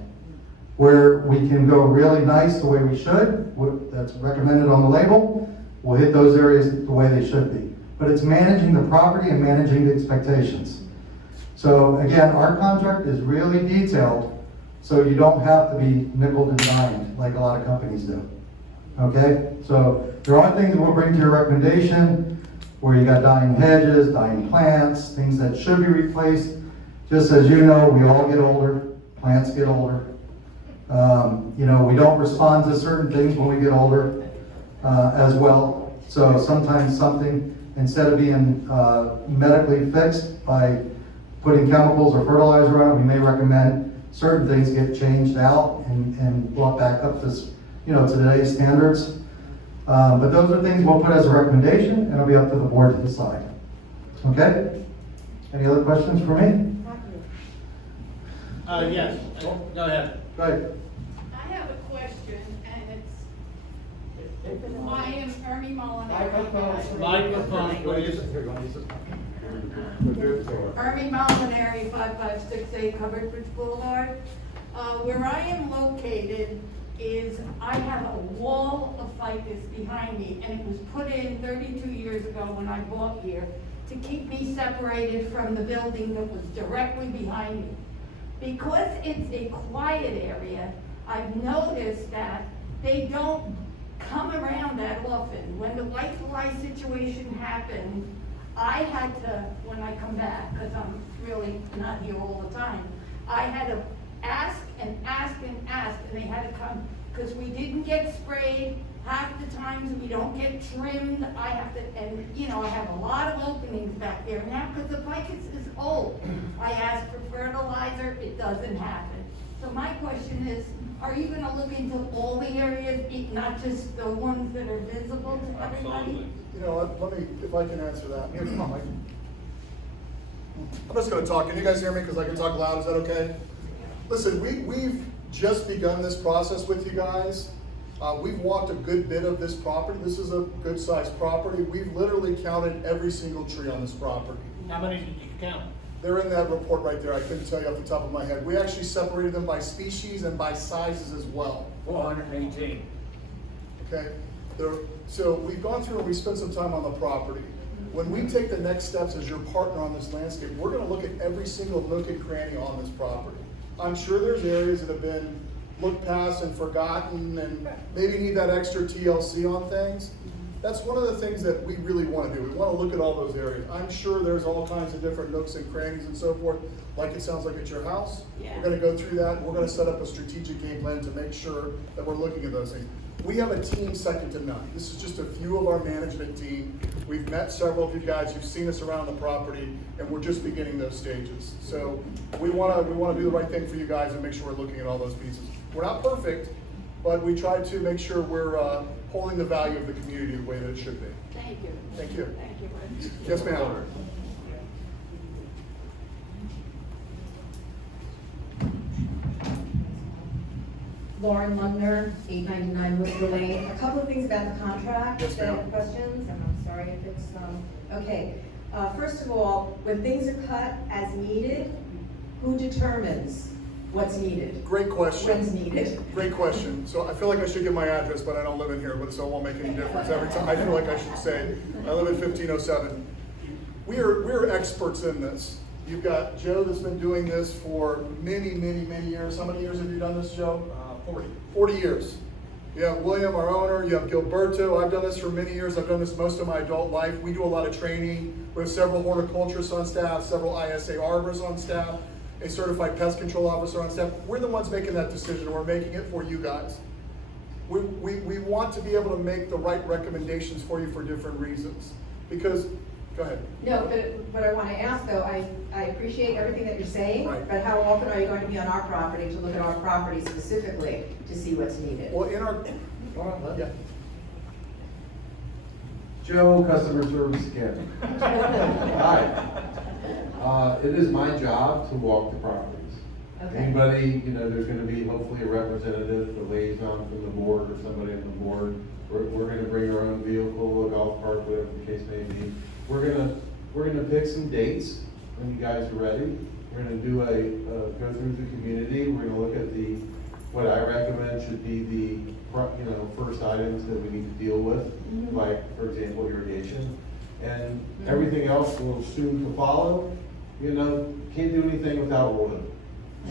Where we can go really nice the way we should, that's recommended on the label, we'll hit those areas the way they should be. but it's managing the property and managing the expectations. So again, our contract is really detailed, so you don't have to be nickel and dimed like a lot of companies do. Okay, so there are things we'll bring to your recommendation where you got dying hedges, dying plants, things that should be replaced. Just as you know, we all get older, plants get older. You know, we don't respond to certain things when we get older as well. So sometimes something, instead of being medically fixed by putting chemicals or fertilizer on it, we may recommend certain things get changed out and brought back up to, you know, to today's standards. But those are things we'll put as a recommendation, and it'll be up to the board to decide. Okay? Any other questions for me? Yes, go ahead. Go ahead. I have a question, and I am Ernie Molinari. Microphone, please. Ernie Molinari, 5568 Covered Bridge Boulevard. Where I am located is I have a wall of ficus behind me, and it was put in 32 years ago when I bought here to keep me separated from the building that was directly behind me. Because it's a quiet area, I've noticed that they don't come around that often. When the white fly situation happened, I had to, when I come back, because I'm really not here all the time, I had to ask and ask and ask, and they had to come, because we didn't get sprayed. Half the times we don't get trimmed. I have to, and you know, I have a lot of openings back there now because the ficus is old. I asked for fertilizer, it doesn't happen. So my question is, are you gonna look into all the areas, not just the ones that are visible to everybody? You know what, let me, if I can answer that. Here, come on, Mike. I'm just gonna talk. Can you guys hear me? Because I can talk loud, is that okay? Listen, we've just begun this process with you guys. We've walked a good bit of this property. This is a good sized property. We've literally counted every single tree on this property. How many did you count? They're in that report right there. I couldn't tell you off the top of my head. We actually separated them by species and by sizes as well. 418. Okay? So we've gone through and we spent some time on the property. When we take the next steps as your partner on this landscape, we're gonna look at every single nook and cranny on this property. I'm sure there's areas that have been looked past and forgotten and maybe need that extra TLC on things. That's one of the things that we really want to do. We want to look at all those areas. I'm sure there's all kinds of different nooks and crannies and so forth, like it sounds like at your house. Yeah. We're going to go through that. We're going to set up a strategic game plan to make sure that we're looking at those things. We have a team second to none. This is just a few of our management team. We've met several of you guys. You've seen us around the property, and we're just beginning those stages. So we want to do the right thing for you guys and make sure we're looking at all those pieces. We're not perfect, but we try to make sure we're holding the value of the community the way that it should be. Thank you. Thank you. Thank you. Yes, ma'am. Lauren Lugner, 899 Worcester Lane. A couple of things about the contract Yes, that I ma'am. have questions, and I'm sorry if it's, okay. First of all, when things are cut as needed, who determines what's needed? Great question. When's needed? Great question. So I feel like I should give my address, but I don't live in here, but so it won't make any difference. Every time, I feel like I should say, I live at 1507. We're experts in this. You've got Joe that's been doing this for many, many, many years. How many years have you done this, Joe? 40 years. You have William, our owner. You have Gilberto. I've done this for many years. I've done this most of my adult life. We do a lot of training. We have several horticulturists on staff, several ISA arborists on staff, a certified pest control officer on staff. We're the ones making that decision. We're making it for you guys. We want to be able to make the right recommendations for you for different reasons. Because, go ahead. No, but what I want to ask though, I appreciate everything that you're saying, Right. but how often are you going to be on our property to look at our property specifically to see what's needed? Well, in our, yeah. Joe, customer service again. Hi. It is my job to walk the properties. Okay. Anybody, there's gonna be hopefully a representative, a liaison from the board or somebody on the board. We're gonna bring our own vehicle, a golf cart, whatever the case may be. We're gonna pick some dates when you guys are ready. We're gonna do go through the community. We're gonna look at what I recommend should be the, first items that we need to deal with, like, for example, irrigation. and everything else will soon to follow. You know, can't do anything without rolling.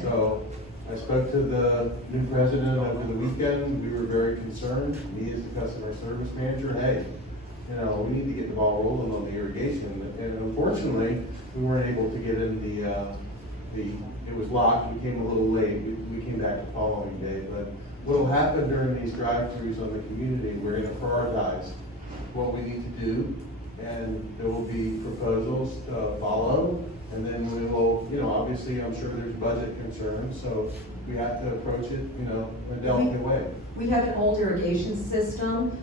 So I spoke to the new president over the weekend. We were very concerned, me as the customer service manager, hey, you know, we need to get the ball rolling on the irrigation. And unfortunately, we weren't able to get in it was locked, we came a little late. We came back the following day. But what will happen during these drive-throughs on the community, we're gonna prioritize what we need to do, and there will be proposals to follow. And then we will, you know, obviously, I'm sure there's budget concerns, so we have to approach it, you know, in a delicate way. We have an old irrigation system.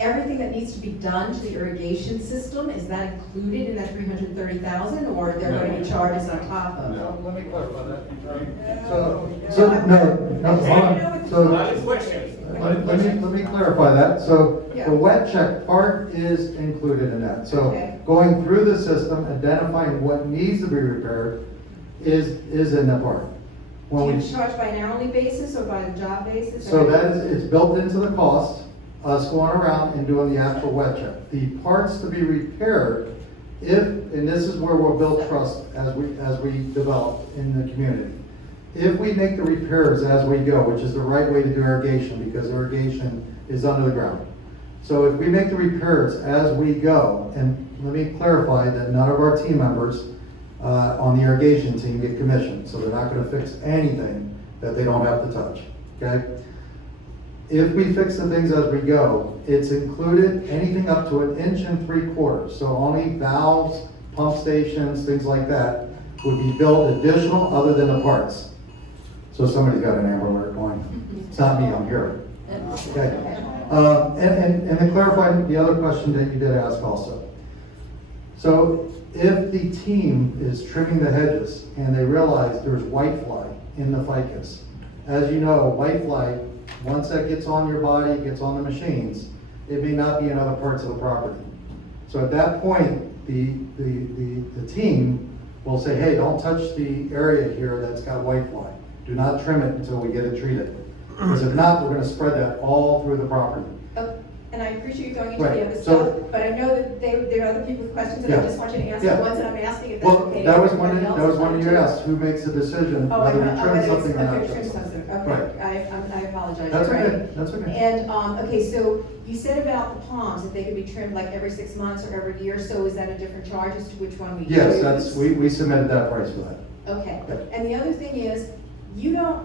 Everything that needs to be done to the irrigation system, is that included in that 330,000, or are there going to be charges on top of? No. Let me clarify that. So, no, hold on. So, let me clarify that. So, Yeah. the wet check part is included in that. So, Okay. going through the system, identifying what needs to be repaired is in the part. Do When you we, charge by an hourly basis or by the job basis? so that is, it's built into the cost, us going around and doing the actual wet check. The parts to be repaired, and this is where we'll build trust as we develop in the community. If we make the repairs as we go, which is the right way to do irrigation, because irrigation is under the ground. So if we make the repairs as we go, and let me clarify that none of our team members on the irrigation team get commissioned, so they're not gonna fix anything that they don't have to touch, okay? If we fix the things as we go, it's included anything up to 1 3/4 inches. So only valves, pump stations, things like that would be built additional other than the parts. So somebody's got an Amber Alert going. It's not me, I'm here. Okay. And to clarify the other question that you did ask also. So if the team is trimming the hedges and they realize there's whitefly in the ficus, as you know, whitefly, once that gets on your body, gets on the machines, it may not be in other parts of the property. So at that point, the team will say, hey, don't touch the area here that's got whitefly. Do not trim it until we get it treated. Because if not, we're gonna spread that all through the property. Oh, and I appreciate you going into Right, the other so- stuff, but I know that there are other people with questions, and I Yeah. just want you to answer Yeah. the ones that I'm asking, if that's Well, okay. that to was everybody else. that was one of you asked, who makes the decision Oh, whether we whether trim it's- something or not okay, trim trim something. something, Right. okay, I apologize. That's You're okay, right. that's okay. And, okay, so you said about the palms, that they could be trimmed like every 6 months or every year, so is that a different charge as to which one we choose? Yes, that's, we submitted that price for that. Okay, Yeah. and the other thing is, you don't,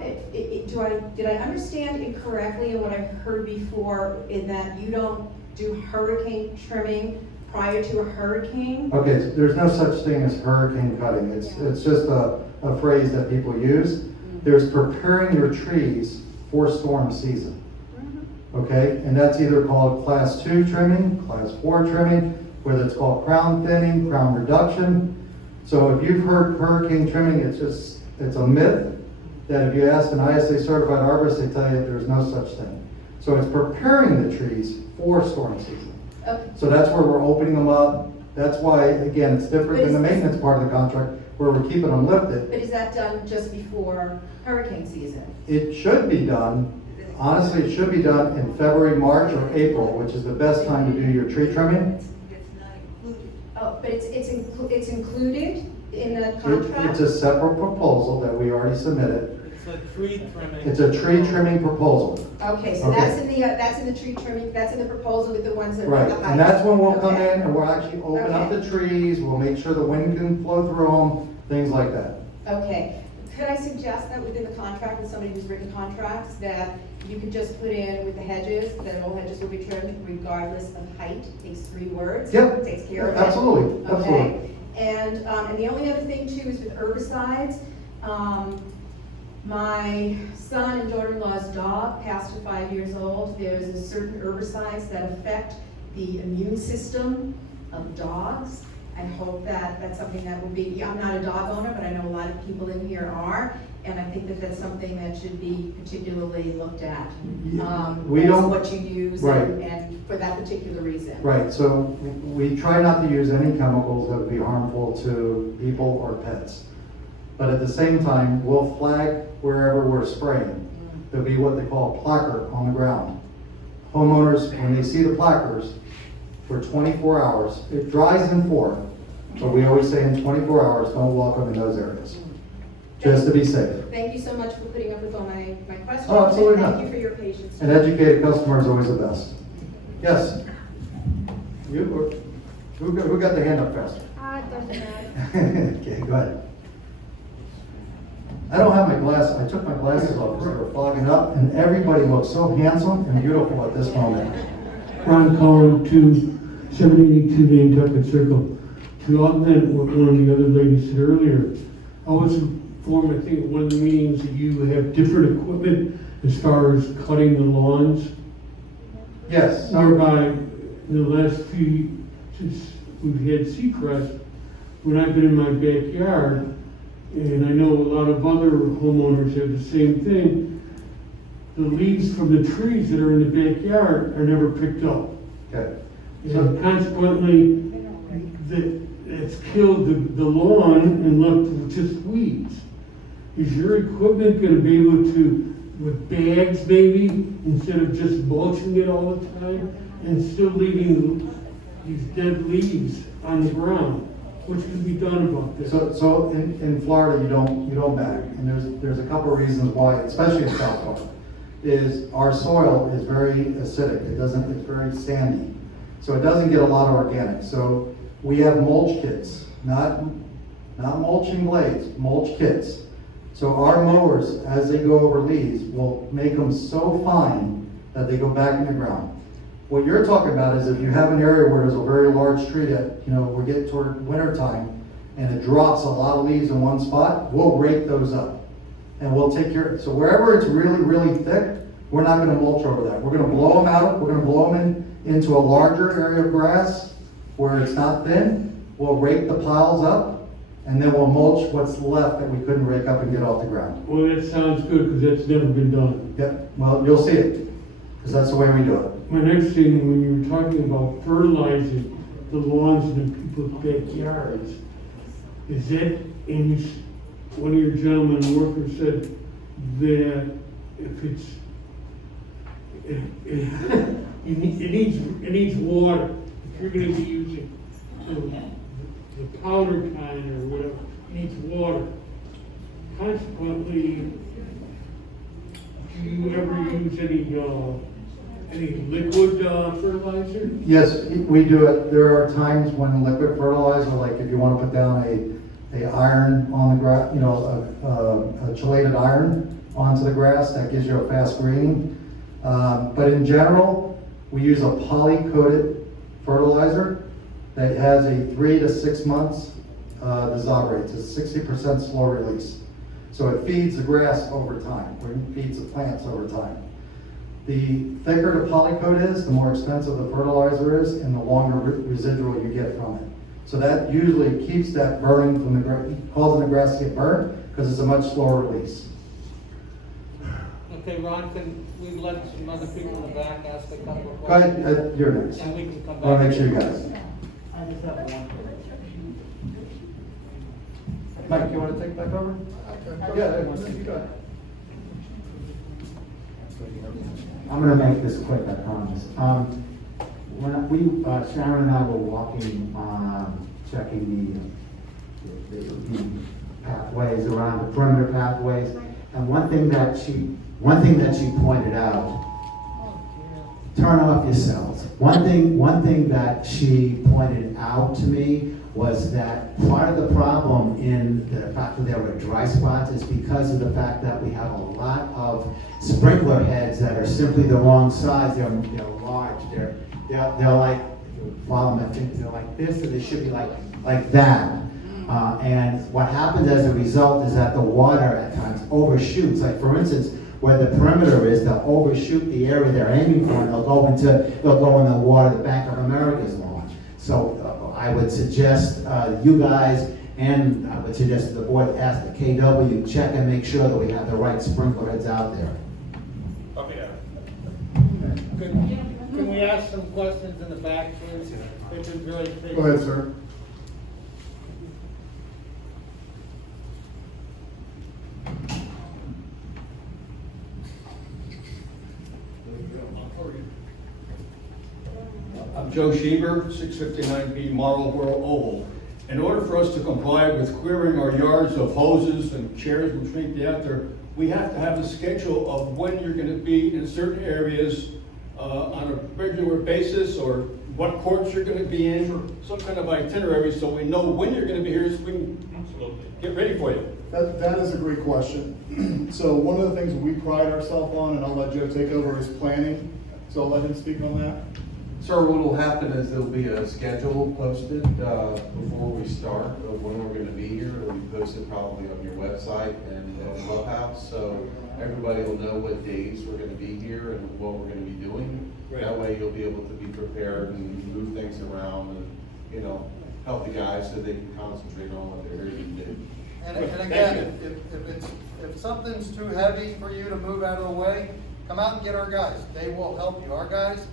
did I understand incorrectly in what I heard before, in that you don't do hurricane trimming prior to a hurricane? Okay, so there's no such thing as hurricane cutting. It's just a phrase that people use. There's preparing your trees for storm season. Okay, and that's either called class 2 trimming, class 4 trimming, whether it's called crown thinning, crown reduction. So if you've heard hurricane trimming, it's a myth that if you ask an ISA certified arborist, they tell you there's no such thing. So it's preparing the trees for storm season. Okay. So that's where we're opening them up. That's why, again, it's different But than the is- maintenance part of the contract, where we're keeping them lifted. But is that done just before hurricane season? It should be done, honestly, it should be done in February, March, or April, which is the best time to do your tree trimming. Oh, but it's included in the It's contract? a separate proposal that we already submitted. It's a tree trimming. It's a tree trimming proposal. Okay, so Okay. that's in the tree trimming, that's in the proposal with the ones that are. Right, the height. and that's when we'll come Okay. in and we'll actually open up Okay. the trees, we'll make sure the wind can flow through them, things like that. Okay, could I suggest that within the contract, with somebody who's written contracts, that you could just put in with the hedges, that all hedges will be trimmed regardless of height, takes 3 words. Yep. Takes care of it. Absolutely, absolutely. Okay, and the only other thing too is with herbicides, my son and daughter-in-law's dog passed at 5 years old. There's a certain herbicides that affect the immune system of dogs. I hope that that's something that will be, I'm not a dog owner, but I know a lot of people in here are, and I think that that's something that should be particularly looked at. We as don't- what you use Right. and for that particular reason. Right, so we try not to use any chemicals that would be harmful to people or pets. But at the same time, we'll flag wherever we're spraying. There'll be what they call a placard on the ground. Homeowners, when they see the placards, for 24 hours. It dries in 4, but we always say in 24 hours, don't walk them in those areas, just to be safe. Thank you so much for putting up with all my questions. Oh, absolutely and not. Thank you for your patience. An educated customer is always the best. Yes? You, who got the hand up faster? It doesn't matter. Okay, go ahead. I don't have my glasses, I took my glasses off because they were fogging up, and everybody looks so handsome and beautiful at this moment. Ron Collin, 782 Nantucket Circle. To augment what one of the other ladies said earlier, I was informed, I think, at one of the meetings that you have different equipment as far as cutting the lawns. Yes. Whereby, in the last few, since we've had Seacrest, when I've been in my backyard, and I know a lot of other homeowners have the same thing, the leaves from the trees that are in the backyard are never picked up. Okay. And consequently, it's killed the lawn and left with just weeds. Is your equipment gonna be able to, with bags maybe, instead of just mulching it all the time, and still leaving these dead leaves on the ground? What can be done about this? So in Florida, you don't bag, and there's a couple of reasons why, especially in South Florida, is our soil is very acidic. It's very sandy. So it doesn't get a lot of organic. So we have mulch kits, not mulching blades, mulch kits. So our mowers, as they go over leaves, will make them so fine that they go back in the ground. What you're talking about is if you have an area where there's a very large tree that, we're getting toward winter time and it drops a lot of leaves in one spot, we'll rake those up and we'll take care. So wherever it's really, really thick, we're not gonna mulch over that. We're gonna blow them out, we're gonna blow them into a larger area of grass where it's not thin. We'll rake the piles up and then we'll mulch what's left that we couldn't rake up and get off the ground. Well, that sounds good, because that's never been done. Yep, well, you'll see it, because that's the way we do it. My next thing, when you were talking about fertilizing the lawns in people's backyards, is that, and one of your gentlemen workers said that if it's, it needs water. If you're gonna be using the powder kind or whatever, it needs water. Consequently, do you ever use any liquid fertilizer? Yes, we do it. There are times when liquid fertilizer, like if you want to put down a iron on the grass, a chelated iron onto the grass, that gives you a fast greening. But in general, we use a poly-coated fertilizer that has a 3 to 6 months dissolve rate. It's a 60% slow release. So it feeds the grass over time, or it feeds the plants over time. The thicker the polycoat is, the more expensive the fertilizer is, and the longer residual you get from it. So that usually keeps that burning from the grass, causing the grass to get burnt, because it's a much slower release. Okay, Ron, can we let some other people in the back ask a couple of Go questions? ahead, you're next. And we can come I back. want to make sure you guys. I just have one. Mike, you want to take back over? Yeah, you go ahead. I'm gonna make this quick, I promise. When Sharon and I were walking, checking the pathways around, the perimeter pathways, and one thing that she pointed out, turn off your cells. One thing that she pointed out to me was that part of the problem in the fact that there were dry spots is because of the fact that we have a lot of sprinkler heads that are simply the wrong size. They're large. They're like, if you follow them, I think they're like this, and they should be like that. And what happens as a result is that the water at times overshoots. Like for instance, where the perimeter is, they'll overshoot the area they're aiming for, and they'll go in the water, the Bank of America's lawn. So I would suggest you guys, and I would suggest the board ask the KW, check and make sure that we have the right sprinkler heads out there. Can we ask some questions in the back, please? They've been very patient. Go ahead, sir. Joe Schieber, 659B Marlboro Oval. In order for us to comply with clearing our yards of hoses and chairs which may be out there, we have to have a schedule of when you're gonna be in certain areas on a regular basis, or what courts you're gonna be in, some kind of itinerary, so we know when you're gonna be here, so we can get ready for you. That is a great question. So one of the things we pride ourselves on, and I'll let Joe take over, is planning. So I'll let him speak on that. Sir, what will happen is there'll be a schedule posted before we start of when we're gonna be here. It'll be posted probably on your website and Clubhouse, so everybody will know what days we're gonna be here and what we're gonna be doing. Right. That way you'll be able to be prepared and move things around and, you know, help the guys so they can concentrate on what they're here to do. And again, if something's too heavy for you to move out of the way, come out and get our guys. They will help you. Our guys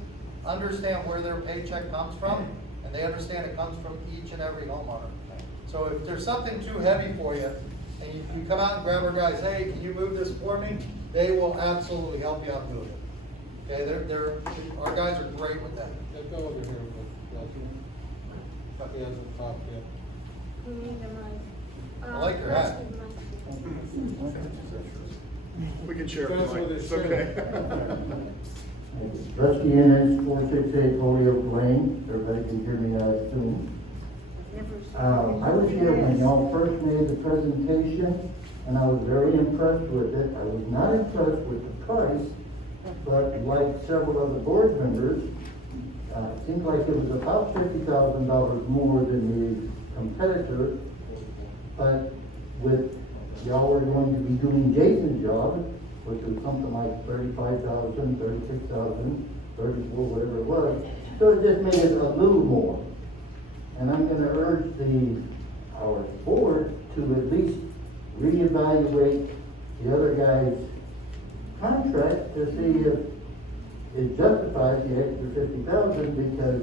understand where their paycheck comes from, and they understand it comes from each and every homeowner. So if there's something too heavy for you, and you come out and grab our guys, hey, can you move this for me? They will absolutely help you out move it. Okay, our guys are great with that. Go over here, He hasn't talked yet. I like your hat. We can share. That's what It's it okay. Rusty Innes, 468 Holyoke Lane, everybody can hear me, I assume. I was here when y'all first made the presentation, and I was very impressed with it. I was not impressed with the price, but like several other board members, it seemed like it was about $50,000 more than the competitor, but with y'all were going to be doing Jason's job, which was something like 35,000, 36,000, 34, whatever it was. So it just made it a little more. And I'm gonna urge our board to at least reevaluate the other guy's contract to see if it justifies the extra 50,000, because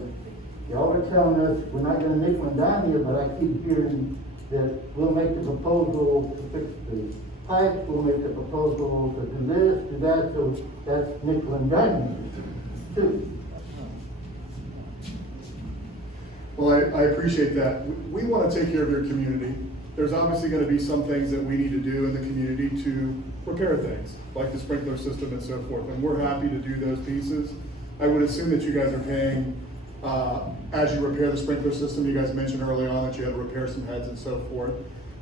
y'all are telling us we're not gonna nickel and dime you, but I keep hearing that we'll make the proposal to fix the pipes, we'll make the proposal to do this, do that, so that's nickel and dime too. Well, I appreciate that. We want to take care of your community. There's obviously going to be some things that we need to do in the community to repair things, like the sprinkler system and so forth, and we're happy to do those pieces. I would assume that you guys are paying, as you repair the sprinkler system. You guys mentioned early on that you had to repair some heads and so forth.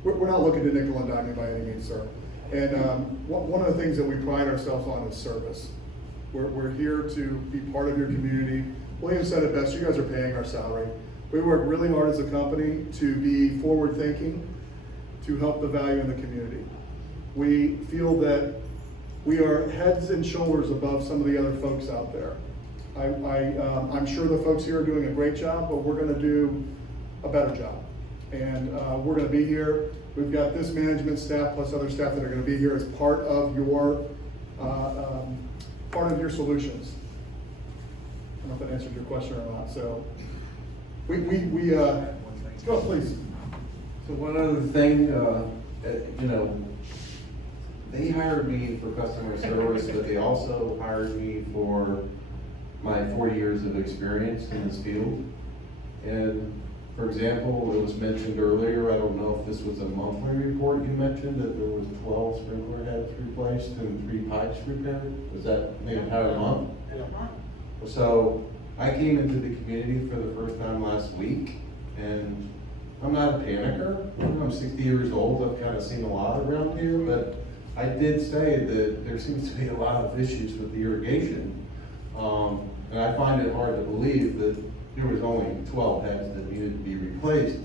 We're not looking to nickel and dime you by any means, sir. And one of the things that we pride ourselves on is service. We're here to be part of your community. William said it best, you guys are paying our salary. We work really hard as a company to be forward-thinking, to help the value in the community. We feel that we are heads and shoulders above some of the other folks out there. I'm sure the folks here are doing a great job, but we're gonna do a better job. And we're gonna be here. We've got this management staff plus other staff that are gonna be here as part of your solutions. I don't know if that answered your question or not, so. Go, please. So one other thing, you know, they hired me for customer service, but they also hired me for my 40 years of experience in this field. And for example, it was mentioned earlier, I don't know if this was a monthly report you mentioned, that there was 12 sprinkler heads replaced and 3 pipes repaired. Was that the entire month? So I came into the community for the first time last week, and I'm not a panicker. I'm 60 years old. I've kind of seen a lot around here, but I did say that there seems to be a lot of issues with the irrigation. And I find it hard to believe that there was only 12 heads that needed to be replaced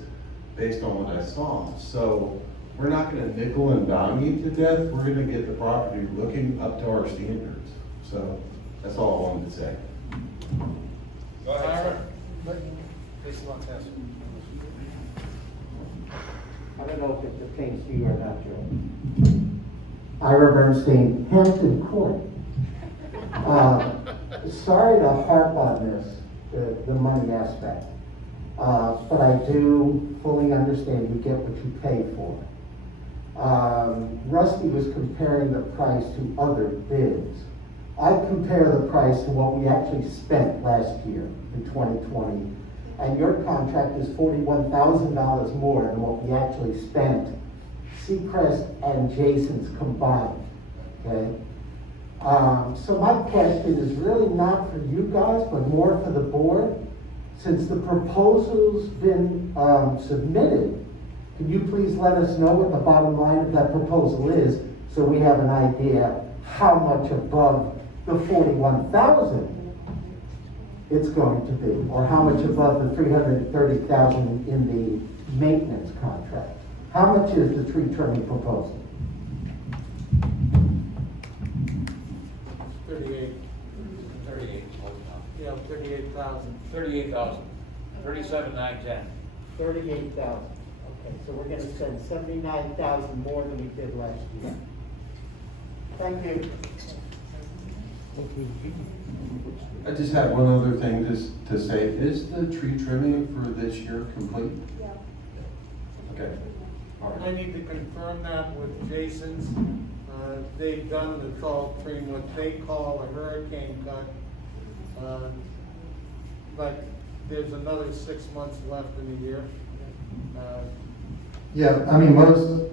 based on what I saw. So we're not going to nickel and dime you to death. We're going to get the property looking up to our standards. So that's all I wanted to say. Go ahead, sir. Lisa wants to ask. I don't know if it pertains to you or not, Joe. Ira Bernstein, Hampton Court. Sorry to harp on this, the money aspect, but I do fully understand you get what you pay for. Rusty was comparing the price to other bids. I compare the price to what we actually spent last year in 2020, and your contract is $41,000 more than what we actually spent, Seacrest and Jason's combined, okay? So my question is really not for you guys, but more for the board. Since the proposal's been submitted, can you please let us know what the bottom line of that proposal is, so we have an idea how much above the 41,000 it's going to be, or how much above the 330,000 in the maintenance contract? How much is the tree trimming proposal? 38. 38. Yeah, 38,000. 38,000. 37,910. 38,000. Okay, so we're gonna spend 79,000 more than we did last year. Thank you. I just had one other thing to say. Is the tree trimming for this year complete? Yeah. Okay. All right. I need to confirm that with Jason's. They've done the tall cream, what they call a hurricane cut. But there's another 6 months left in the year. Yeah, I mean, most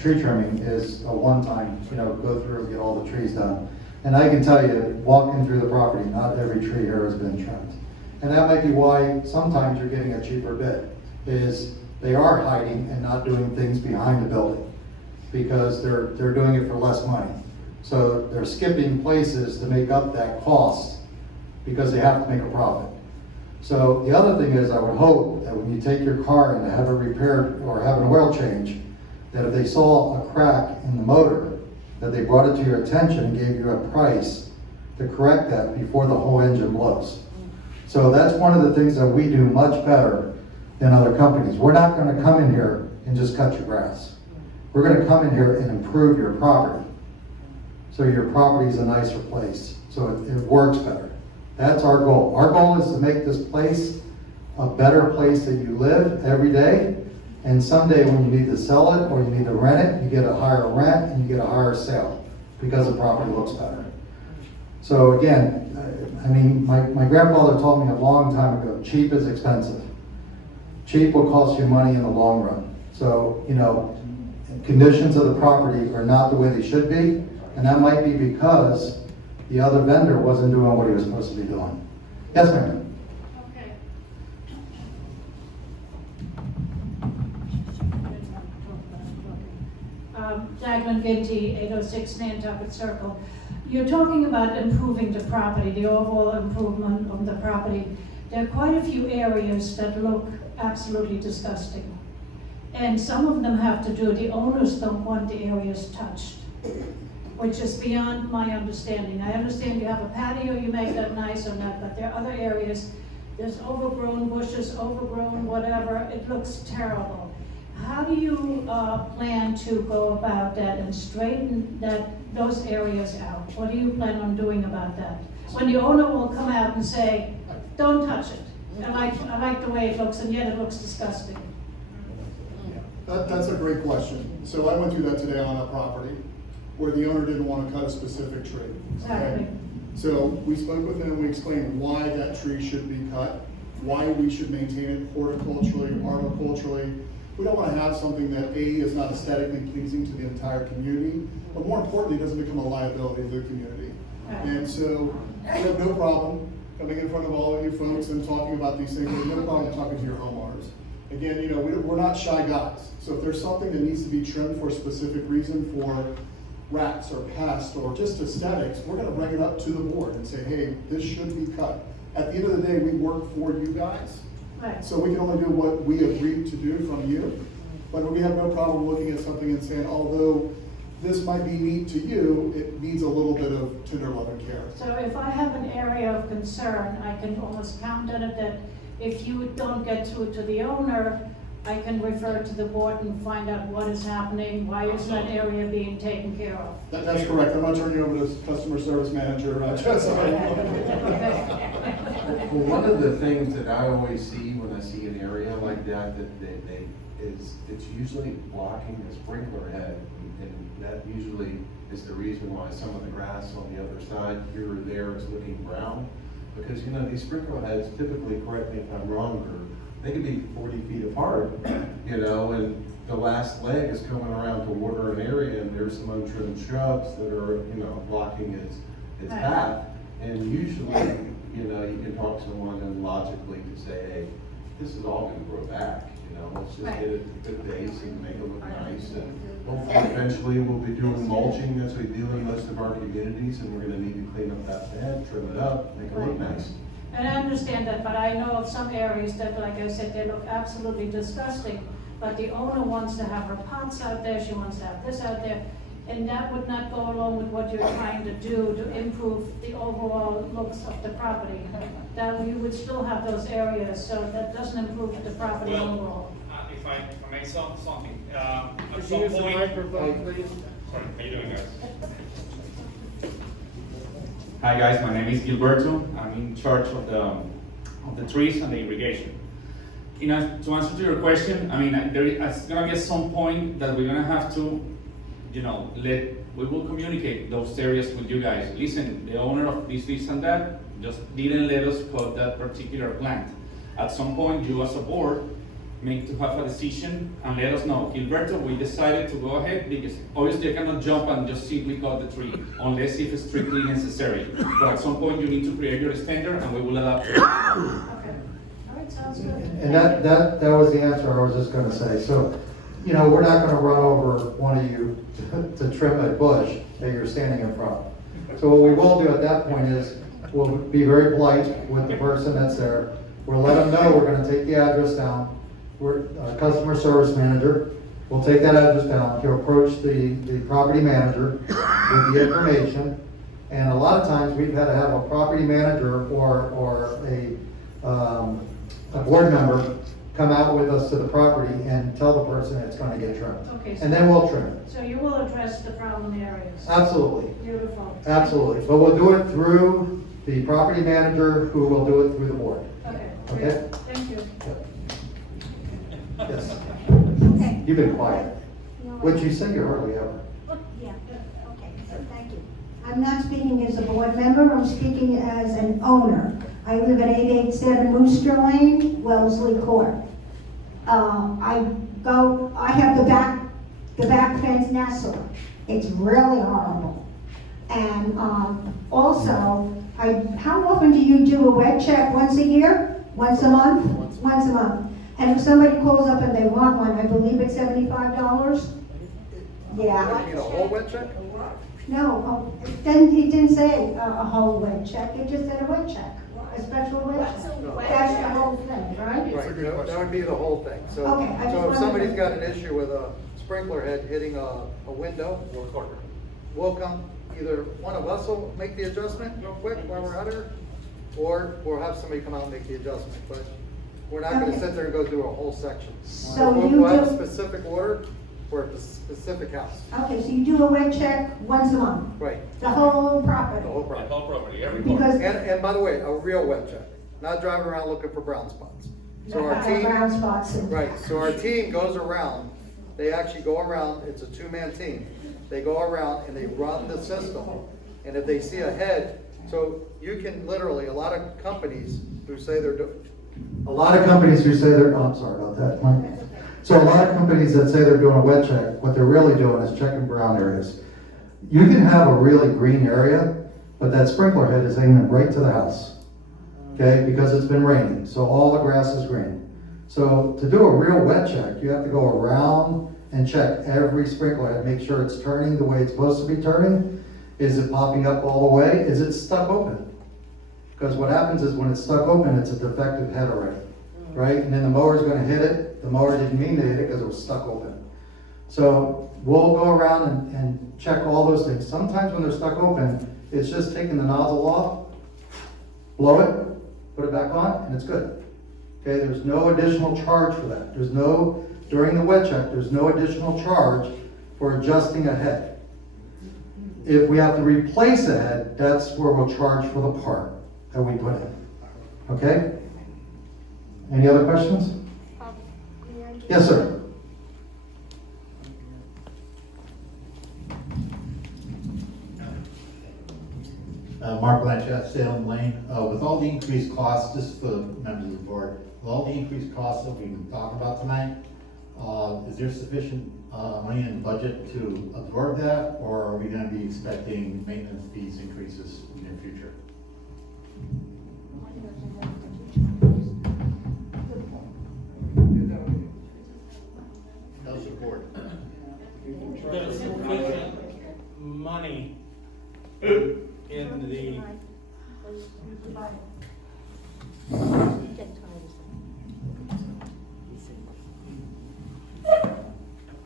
tree trimming is a one-time, go through and get all the trees done. And I can tell you, walking through the property, not every tree here has been trimmed. And that might be why sometimes you're getting a cheaper bid, is they are hiding and not doing things behind the building because they're doing it for less money. So they're skipping places to make up that cost because they have to make a profit. So the other thing is, I would hope that when you take your car in to have it repaired or have an oil change, that if they saw a crack in the motor, that they brought it to your attention and gave you a price to correct that before the whole engine blows. So that's one of the things that we do much better than other companies. We're not gonna come in here and just cut your grass. We're gonna come in here and improve your property. So your property is a nicer place, so it works better. That's our goal. Our goal is to make this place a better place that you live every day. And someday when you need to sell it or you need to rent it, you get a higher rent and you get a higher sale because the property looks better. So again, I mean, my grandfather told me a long time ago, cheap is expensive. Cheap will cost you money in the long run. So, conditions of the property are not the way they should be. And that might be because the other vendor wasn't doing what he was supposed to be doing. Yes, ma'am? Okay. Jacqueline Ginty, 806 Nantucket Circle. You're talking about improving the property, the overall improvement of the property. There are quite a few areas that look absolutely disgusting. And some of them have to do, the owners don't want the areas touched, which is beyond my understanding. I understand you have a patio, you make that nice or not, but there are other areas, there's overgrown bushes, overgrown whatever, it looks terrible. How do you plan to go about that and straighten those areas out? What do you plan on doing about that? When the owner will come out and say, don't touch it. I like the way it looks, and yet it looks disgusting. That's a great question. So I went through that today on a property where the owner didn't want to cut a specific tree. Exactly. Okay? So we spoke with him, we explained why that tree should be cut, why we should maintain it horticulturally, arboriculturally. We don't want to have something that A, is not aesthetically pleasing to the entire community, but more importantly, doesn't become a liability to the community. And so we have no problem coming in front of all of you folks and talking about these things. We have no problem talking to your homeowners. Again, we're not shy guys. So if there's something that needs to be trimmed for a specific reason, for rats or pests or just aesthetics, we're going to bring it up to the board and say, hey, this should be cut. At the end of the day, we work for you guys. Right. So we can only do what we agreed to do from you. But we have no problem looking at something and saying, although this might be neat to you, it needs a little bit of tender love and care. So if I have an area of concern, I can almost count on it that if you don't get through to the owner, I can refer to the board and find out what is happening, why is that area being taken care of. That's correct. I'm not turning you over to customer service manager, Well, one of the things that I always see when I see an area like that, it's usually blocking the sprinkler head And that usually is the reason why some of the grass on the other side here or there is looking brown. Because, you know, these sprinkler heads typically, correct me if I'm wrong, they can be 40 feet apart, you know, and the last leg is coming around to water an area and there's some untrimmed shrubs that are, you know, blocking its path. And usually, you know, you can talk to someone and logically to say, hey, this is all gonna grow back, you know, let's just get it a good base and make it look nice. And hopefully eventually we'll be doing mulching as we do in most of our communities, and we're gonna need to clean up that bed, trim it up, make it look nice. And I understand that, but I know of some areas that, like I said, they look absolutely disgusting. But the owner wants to have her pots out there, she wants to have this out there, and that would not go along with what you're trying to do to improve the overall looks of the property. That you would still have those areas, so that doesn't improve the property overall. If I may say something, at Could some you use the point. microphone, please? Sorry, how you doing, guys? Hi guys, my name is Gilberto. I'm in charge of the trees and the irrigation. You know, to answer to your question, I mean, it's gonna be at some point that we're gonna have to, you know, we will communicate those areas with you guys. Listen, the owner of this and that just didn't let us cut that particular plant. At some point, you as a board make to have a decision and let us know. Gilberto, we decided to go ahead because obviously I cannot jump and just simply cut the tree unless if it's strictly necessary. But at some point you need to create your standard and we will adapt to it. Okay, all right, sounds good. And that was the answer I was just gonna say. So, you know, we're not gonna run over one of you to trim a bush that you're standing in front of. So what we will do at that point is, we'll be very polite with the person that's there. We'll let them know we're gonna take the address down. We're a customer service manager. We'll take that address down. He'll approach the property manager with the information. And a lot of times we've had to have a property manager or a board member come out with us to the property and tell the person it's gonna get trimmed. Okay, so- And then we'll trim it. So you will address the problem areas? Absolutely. Beautiful. Absolutely. But we'll do it through the property manager, who will do it through the board. Okay, Okay? thank you. Yes. Okay. You've been quiet. What'd you say? You're hardly ever. Yeah, okay, so thank you. I'm not speaking as a board member, I'm speaking as an owner. I live at 887 Rooster Lane, Wellesley Court. I have the back fence nestle. It's really horrible. And also, how often do you do a wet check? Once a year? Once a month? Once a month. And if somebody calls up and they want one, I believe it's $75? Yeah. You need a whole wet check? No, it didn't say a whole wet check, it just said a wet check, a special wet check. That's the whole thing, right? Right, that would be the whole thing. So, Okay, I just so if wanted somebody's to- got an issue with a sprinkler head hitting a window, we'll come, either one of us will make the adjustment real quick while we're out here, or we'll have somebody come out and make the adjustment, but we're not gonna Okay. sit there and go through a whole section. So We'll you have a do- specific order for a specific house. Okay, so you do a wet check once a month, Right, the whole property? the whole property. The whole property, every Because- And by the way, a real wet check, not driving around looking for brown spots. So our team. Brown spots. Right, so our team goes around, they actually go around, it's a two-man team. They go around and they run the system, and if they see a head, so you can literally, a lot of companies who say they're A lot of companies who say they're, oh, I'm sorry about that, Mike. So a lot of companies that say they're doing a wet check, what they're really doing is checking brown areas. You can have a really green area, but that sprinkler head is aiming right to the house. Okay, because it's been raining, so all the grass is green. So to do a real wet check, you have to go around and check every sprinkler head, make sure it's turning the way it's supposed to be turning. Is it popping up all the way? Is it stuck open? Because what happens is when it's stuck open, it's a defective head already, right? And then the mower's gonna hit it. The mower didn't mean to hit it because it was stuck open. So we'll go around and check all those things. Sometimes when they're stuck open, it's just taking the nozzle off, blow it, put it back on, and it's good. Okay, there's no additional charge for that. During the wet check, there's no additional charge for adjusting a head. If we have to replace a head, that's where we'll charge for the part that we put in. Okay? Any other questions? Yes, sir. Mark Blanchett, Salem Lane. With all the increased costs, just for the members of the board, with all the increased costs that we've been talking about tonight, is there sufficient money in the budget to absorb that, or are we gonna be expecting maintenance fees increases in the near future? No support. There's sufficient money in the,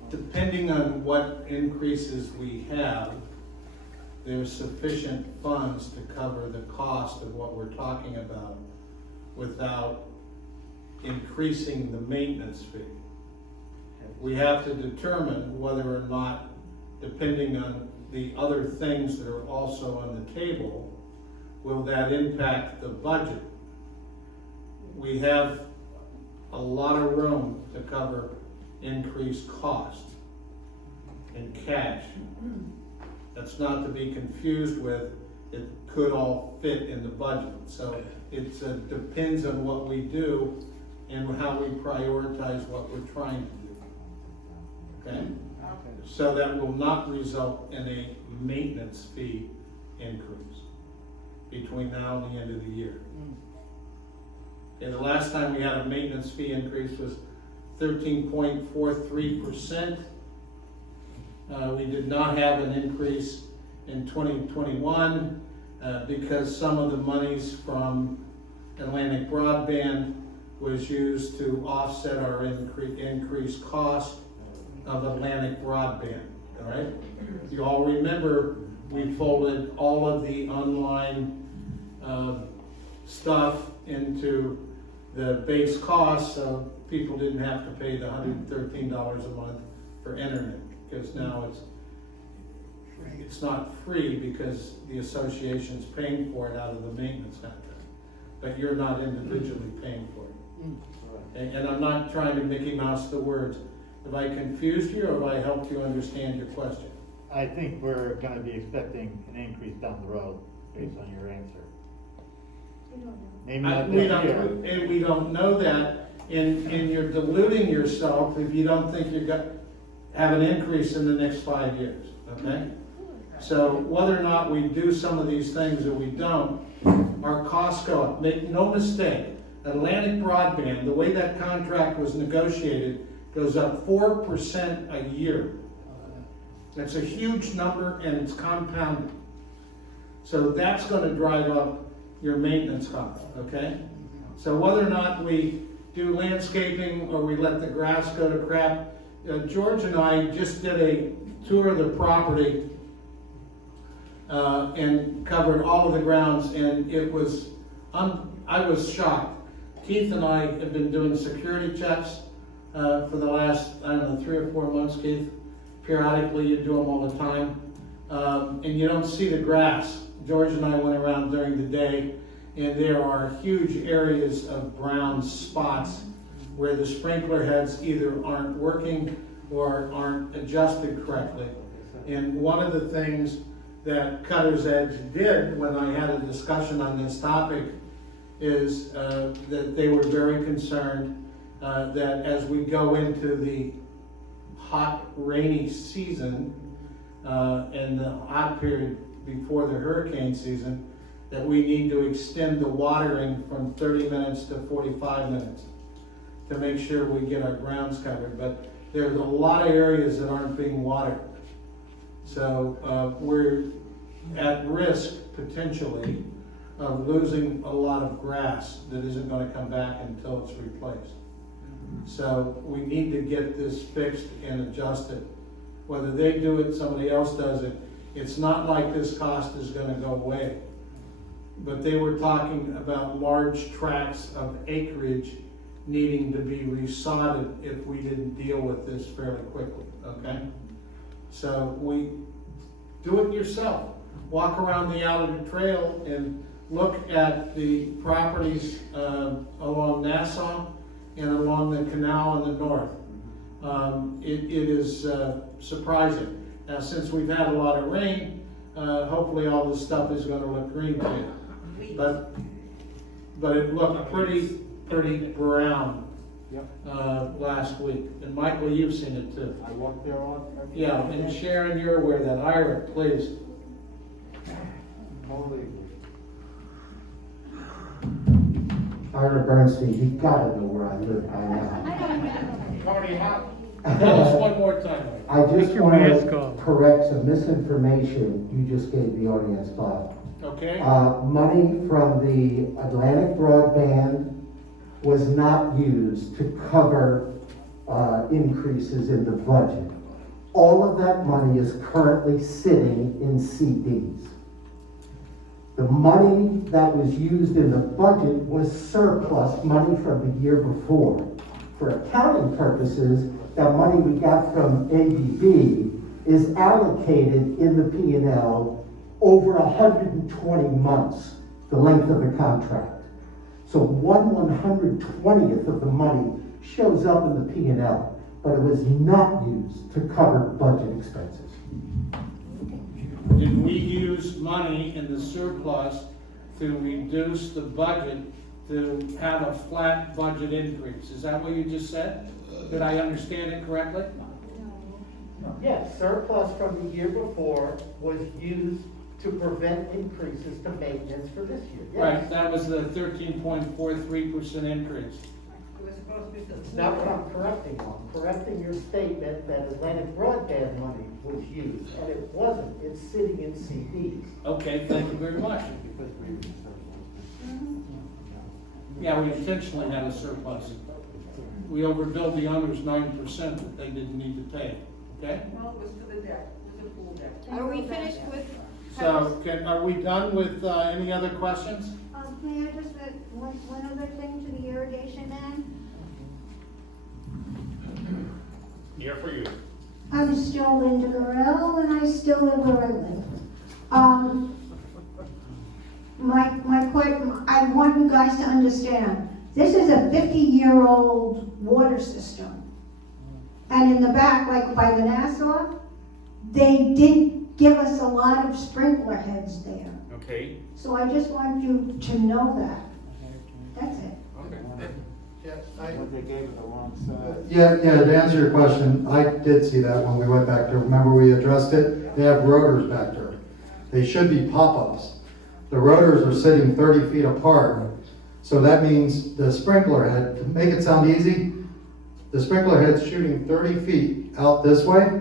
depending on what increases we have, there's sufficient funds to cover the cost of what we're talking about without increasing the maintenance fee. We have to determine whether or not, depending on the other things that are also on the table, will that impact the budget? We have a lot of room to cover increased cost in cash. That's not to be confused with, it could all fit in the budget. So it depends on what we do and how we prioritize what we're trying to do. Okay? So that will not result in a maintenance fee increase between now and the end of the year. Okay, the last time we had a maintenance fee increase was 13.43%. We did not have an increase in 2021 because some of the monies from Atlantic Broadband was used to offset our increased cost of Atlantic Broadband, all right? You all remember we folded all of the online stuff into the base cost, so people didn't have to pay the $113 a month for internet, because now it's not free because the association's paying for it out of the maintenance contract, but you're not individually paying for it. And I'm not trying to Mickey Mouse the words. Have I confused you, or have I helped you understand your question? I think we're gonna be expecting an increase down the road based on your answer. Maybe not this year. And we don't know that, and you're deluding yourself if you don't think you're gonna have an increase in the next 5 years, okay? So whether or not we do some of these things or we don't, our costs go up. Make no mistake, Atlantic Broadband, the way that contract was negotiated, goes up 4% a year. That's a huge number, and it's compounded. So that's gonna drive up your maintenance cost, okay? So whether or not we do landscaping or we let the grass go to crap, George and I just did a tour of the property and covered all of the grounds, and it was, I was shocked. Keith and I have been doing security checks for the last, I don't know, 3 or 4 months, Keith. Periodically, you do them all the time. And you don't see the grass. George and I went around during the day, and there are huge areas of brown spots where the sprinkler heads either aren't working or aren't adjusted correctly. And one of the things that Cutter's Edge did when I had a discussion on this topic is that they were very concerned that as we go into the hot, rainy season and the hot period before the hurricane season, that we need to extend the watering from 30 minutes to 45 minutes to make sure we get our grounds covered. But there's a lot of areas that aren't being watered. So we're at risk, potentially, of losing a lot of grass that isn't going to come back until it's replaced. So we need to get this fixed and adjusted. Whether they do it, somebody else does it, it's not like this cost is going to go away. But they were talking about large tracts of acreage needing to be resodded if we didn't deal with this fairly quickly, okay? So we do it yourself. Walk around the Allard Trail and look at the properties along Nassau and along the canal in the north. It is surprising. Now, since we've had a lot of rain, hopefully all this stuff is gonna look green to you. But it looked pretty brown, last week. And Michael, you've seen it too. I walked there on. Yeah, and Sharon, you're aware of that. Ira, please. Ira Bernstein, you gotta know where I live by now. Marty, tell us one more time. I just Make your want mask to off. correct some misinformation you just gave the audience, Bob. Okay? Money from the Atlantic Broadband was not used to cover increases in the budget. All of that money is currently sitting in CDs. The money that was used in the budget was surplus money from the year before. For accounting purposes, that money we got from ABB is allocated in the P&L over 120 months, the length of the contract. So 1/120th of the money shows up in the P&L, but it was not used to cover budget expenses. Did we use money in the surplus to reduce the budget to have a flat budget increase? Is that what you just said? Did I understand it correctly? Yes, surplus from the year before was used to prevent increases to maintenance for this year. Yes. Right, that was the 13.43% increase. It's not what I'm correcting on. I'm correcting your statement that Atlantic Broadband money was used, and it wasn't. It's sitting in CDs. Okay, thank you very much. Yeah, we intentionally had a surplus. We overbilled the owners 9% that they didn't need to pay, okay? Well, it was for the deck, it was a pool deck. Are we finished with? So, are we done with, any other questions? May I just add one other thing to the irrigation man? Here for you. I'm still Linda Gorell, and I still live where I live. I want you guys to understand, this is a 50-year-old water system. And in the back, like by the Nassau, they did give us a lot of sprinkler heads there. Okay. So I just want you to know that. That's it. They gave it the wrong size. Yeah, to answer your question, I did see that when we went back there. Remember we addressed it? They have rotors back there. They should be pop-ups. The rotors are sitting 30 feet apart. So that means the sprinkler head, to make it sound easy, the sprinkler head's shooting 30 feet out this way,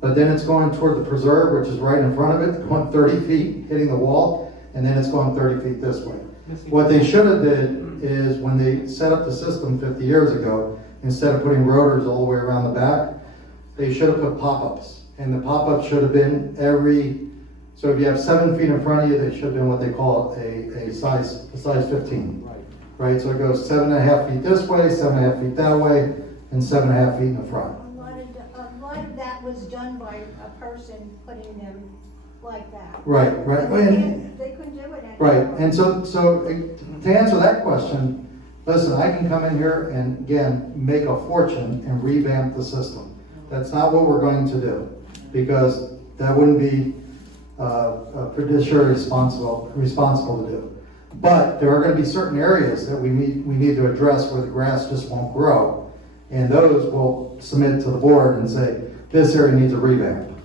but then it's going toward the preserve, which is right in front of it, going 30 feet, hitting the wall, and then it's going 30 feet this way. What they should have did is when they set up the system 50 years ago, instead of putting rotors all the way around the back, they should have put pop-ups. And the pop-up should have been so if you have 7 feet in front of you, they should have been what they call a size 15. Right, so it goes 7.5 feet this way, 7.5 feet that way, and 7.5 feet in the front. A lot of that was done by a person putting them like that. Right. But they couldn't do it anymore. Right, and so to answer that question, listen, I can come in here and again, make a fortune and revamp the system. That's not what we're going to do, because that wouldn't be pretty sure responsible to do. But there are going to be certain areas that we need to address where the grass just won't grow. And those we'll submit to the board and say, this area needs a revamp.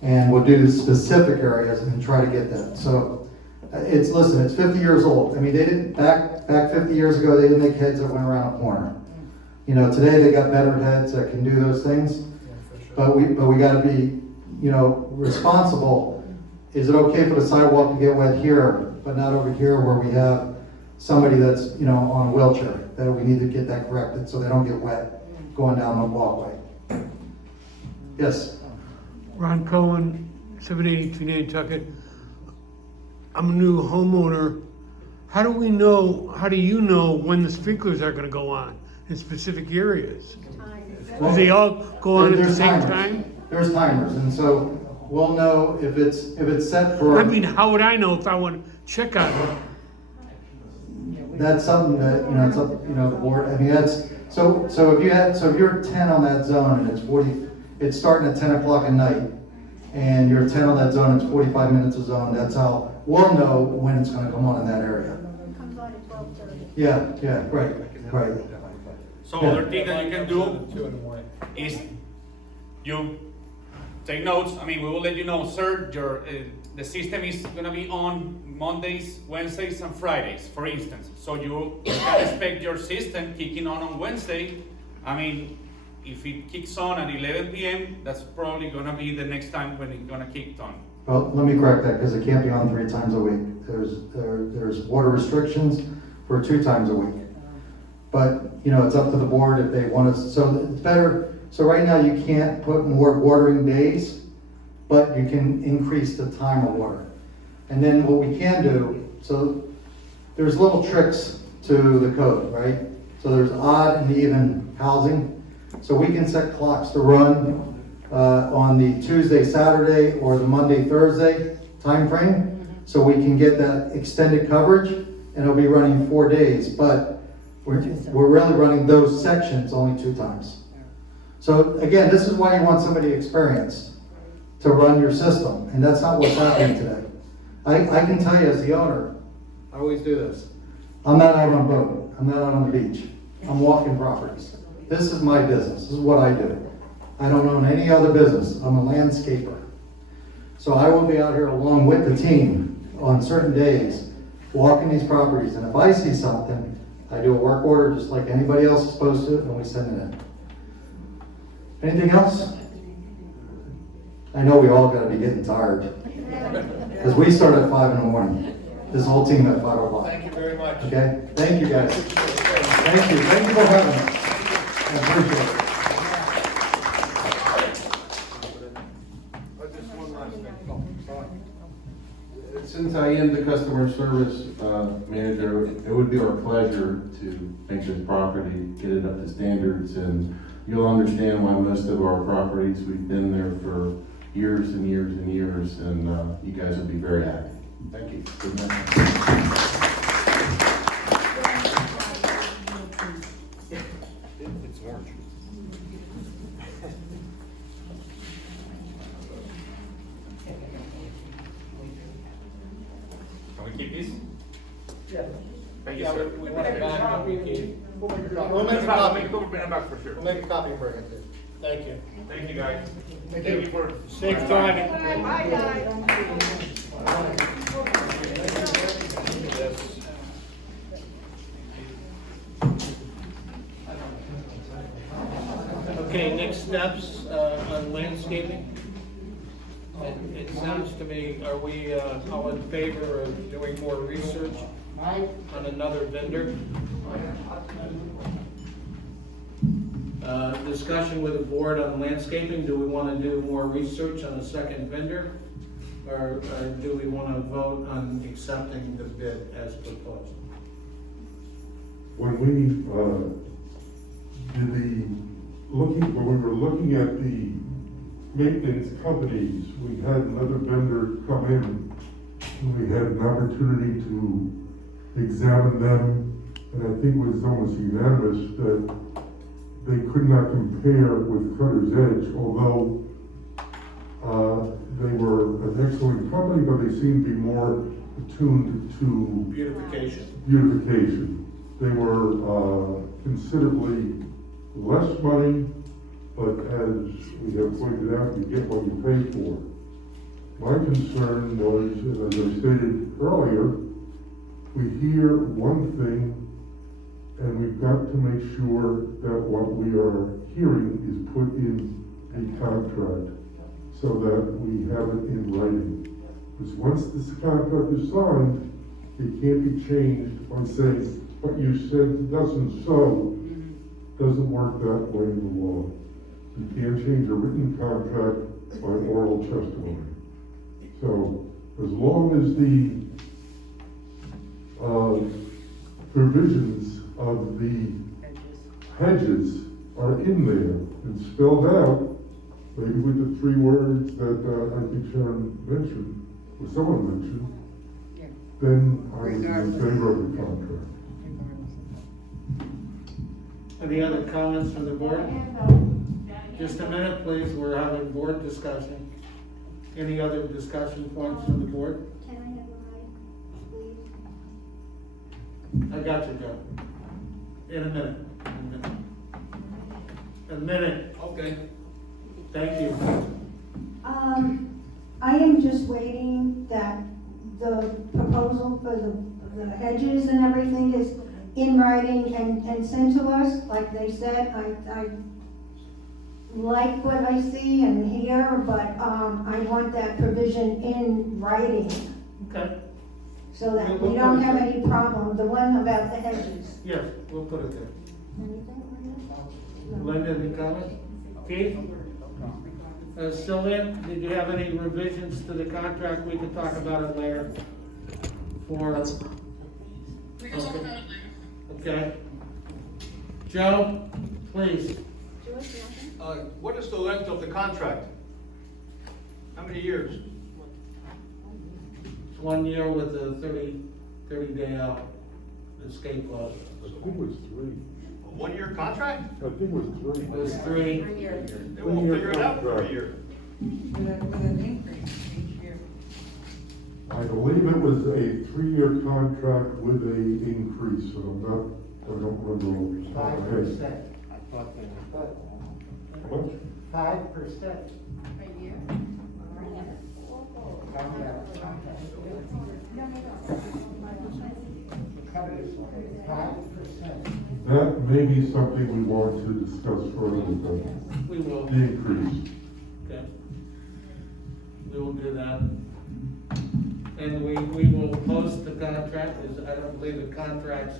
And we'll do specific areas and try to get that. So it's 50 years old. I mean, they didn't, back 50 years ago, they didn't make heads that went around a corner. You know, today they got better heads that can do those things. But we got to be, responsible. Is it okay for the sidewalk to get wet here, but not over here where we have somebody that's, on a wheelchair? That we need to get that corrected so they don't get wet going down the walkway. Yes. Ron Cohen, 783 Nantucket. I'm a new homeowner. How do you know when the sprinklers are gonna go on in specific areas? Do they all go on at the same time? There's timers, and so we'll know if it's set for. I mean, how would I know if I want to check on it? That's something that, it's up, the board, I mean, so if you're 10 on that zone and it's starting at 10 o'clock at night, and you're 10 on that zone, it's 45 minutes a zone, that's how we'll know when it's gonna come on in that area. Comes on at 12:30. Yeah, right. So Yeah. other thing that you can do is you take notes. I mean, we will let you know, sir, the system is gonna be on Mondays, Wednesdays, and Fridays, for instance. So you can expect your system kicking on Wednesday. I mean, if it kicks on at 11 p.m., that's probably gonna be the next time when it's gonna kick on. Well, let me correct that, because it can't be on 3 times a week. There's water restrictions for 2 times a week. But, you know, it's up to the board if they want to, so it's better, so right now you can't put more watering days, but you can increase the time of water. And then what we can do, so there's little tricks to the code, right? So there's odd and even housing. So we can set clocks to run on the Tuesday, Saturday, or the Monday, Thursday time frame. So we can get that extended coverage, and it'll be running 4 days, but we're really running those sections only 2 times. So again, this is why you want somebody experienced to run your system, and that's not what's happening today. I can tell you as the owner, I always do this. I'm not out on a boat. I'm not out on the beach. I'm walking properties. This is my business. This is what I do. I don't own any other business. I'm a landscaper. So I will be out here along with the team on certain days, walking these properties, and if I see something, I do a work order just like anybody else is supposed to, and we send it in. Anything else? I know we all gotta be getting tired. Because we start at 5 in the morning. This whole team at 5 o'clock. Thank you very much. Okay? Thank you, guys. Thank you. Thank you for having us. I appreciate it. Just one last thing. Since I am the customer service manager, it would be our pleasure to make this property, get it up to standards, and you'll understand why most of our properties, we've been there for years and years and years, and you guys will be very happy. Thank you. Good night. It's orange. Can we keep this? Yeah. Thank you, Yeah, sir. we want it back, we can. We'll make a copy. We'll make a copy. We'll bring it back for sure. We'll make a copy and bring it to you. Thank you. Thank you, guys. Thank you. for Safe driving. Bye, guys. Okay, next steps on landscaping. It sounds to me, are we all in favor of doing more research on another vendor? Discussion with the board on landscaping, do we want to do more research on a second vendor? Or do we want to vote on accepting the bid as proposed? When we when we were looking at the maintenance companies, we had another vendor come in, and we had an opportunity to examine them, and I think it was almost unanimous that they could not compare with Cutter's Edge, although they were an excellent company, but they seemed to be more attuned to beautification. They were considerably less money, but as we have pointed out, you get what you pay for. My concern was, as I stated earlier, we hear one thing, and we've got to make sure that what we are hearing is put in a contract so that we have it in writing. Because once this contract is signed, it can't be changed by saying, what you said doesn't work that way in the law. You can't change a written contract by oral testimony. So as long as the provisions of the hedges are in there and spelled out, maybe with the 3 words that I think Sharon mentioned, or someone mentioned, then I would be in favor of the contract. Any other comments from the board? Just a minute, please, we're having board discussion. Any other discussion points from the board? Can I have a ride, please? I got you, Joe. In a minute. A minute. Okay. Thank you. I am just waiting that the proposal for the hedges and everything is in writing and sent to us. Like they said, I like what I see and hear, but, I want that provision in writing Okay. so that we don't have any problem, the one about the hedges. Yes, we'll put it there. Linda, any comments? Keith? Sylvia, did you have any revisions to the contract? We can talk about it later. Okay. Joe, please. What is the length of the contract? How many years? It's 1 year with a 30-day out escape clause. I think it was 3. A 1-year contract? I think it was 3. It was 3. They won't figure it out for a year. With an increase each year. I believe it was a 3-year contract with a increase, but I don't remember. 5%. I thought they were. How much? 5%. A year? That may be something we want to discuss further with We will. the increase. Okay. We will do that. And we will post the contract, as I don't believe the contracts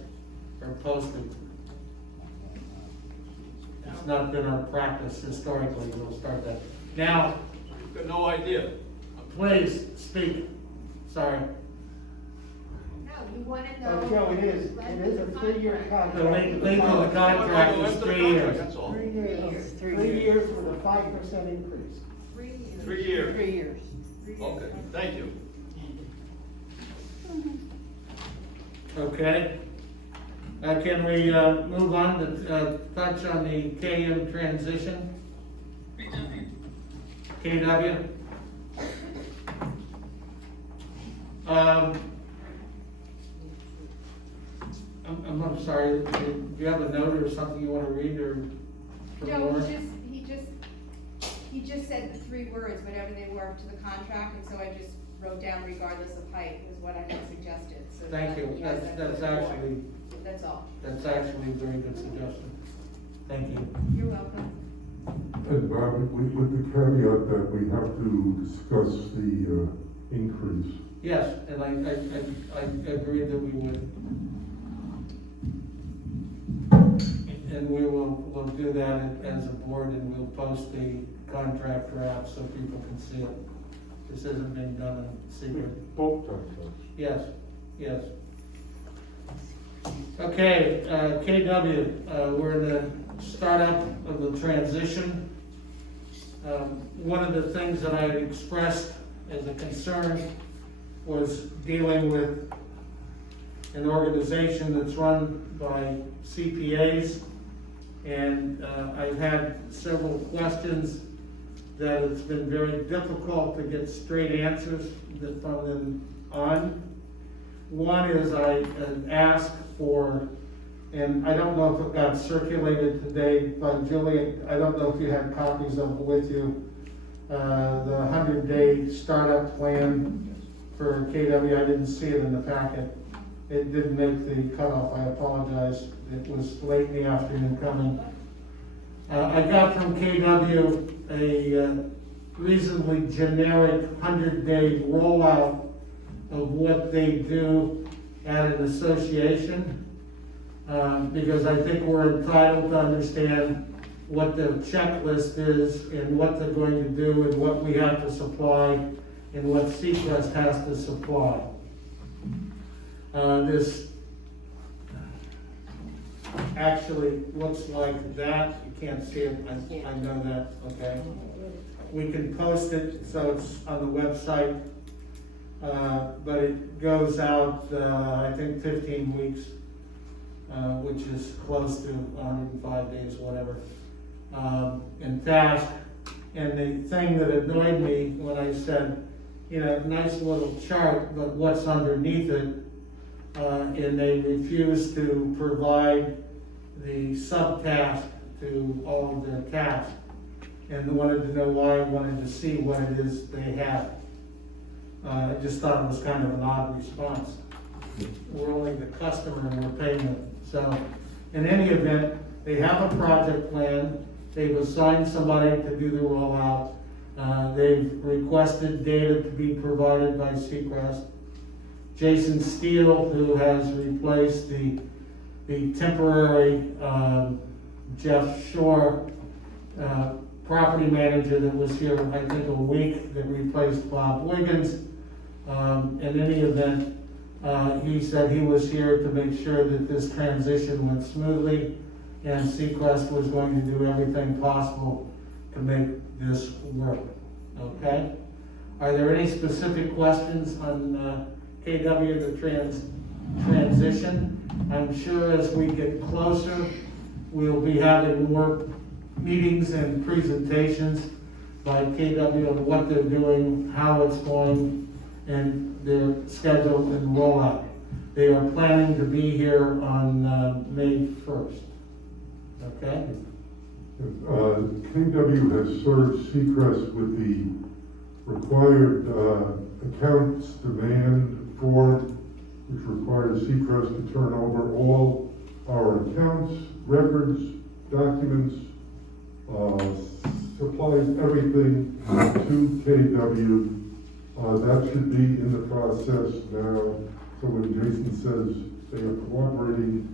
are posted. It's not been our practice historically, we'll start that. Now, You've got no idea. please, speak. Sorry. No, you wanna Oh, know. Joe, it is a 3-year contract. The length of the contract is 3 years. That's all. 3 years. 3 years with a 5% increase. 3 years. 3 years. Okay, thank you. Okay. Can we move on to touch on the KM transition? KW? I'm sorry, do you have a note or something you want to read or? from No, Lauren? he just said the 3 words, whatever they were to the contract, and so I just wrote down regardless of height is what I had suggested, so. Thank you, that- that's actually, That's all. that's actually a very good suggestion. Thank you. You're welcome. And Bob, with the caveat that we have to discuss the increase. Yes, and I agree that we would. And we'll do that as a board, and we'll post the contract draft so people can see it. This isn't being done in secret. Both contracts. Yes, yes. Okay, KW, we're in the startup of the transition. One of the things that I expressed as a concern was dealing with an organization that's run by CPAs. And I've had several questions that it's been very difficult to get straight answers from them on. One is I asked for, and I don't know if it got circulated today, but Julie, I don't know if you had copies of it with you, the 100-day startup plan for KW. I didn't see it in the packet. It didn't make the cutoff, I apologize. It was late in the afternoon coming. I got from KW a reasonably generic 100-day rollout of what they do at an association, because I think we're entitled to understand what the checklist is and what they're going to do and what we have to supply and what Seacrest has to supply. This actually looks like that. You can't see it, I know that, okay? We can post it so it's on the website, but it goes out, I think 15 weeks, which is close to 105 days, whatever. And task And the thing that annoyed me when I said, nice little chart, but what's underneath it? And they refused to provide the subtask to all of their tasks. And wanted to know why, wanted to see what it is they have. I just thought it was kind of an odd response. We're only the customer and we're paying them. So, in any event, they have a project plan. They've assigned somebody to do the rollout. They've requested data to be provided by Seacrest. Jason Steele, who has replaced the temporary Jeff Shore property manager that was here, I think, a week, that replaced Bob Wiggins. In any event, he said he was here to make sure that this transition went smoothly, and Seacrest was going to do everything possible to make this work. Okay? Are there any specific questions on KW, the transition? I'm sure as we get closer, we'll be having more meetings and presentations by KW on what they're doing, how it's going, and their schedule and rollout. They are planning to be here on May 1st. Okay? KW has served Seacrest with the required accounts demand form, which requires Seacrest to turn over all our accounts, records, documents, supplies, everything to KW. That should be in the process now. So when Jason says they are cooperating,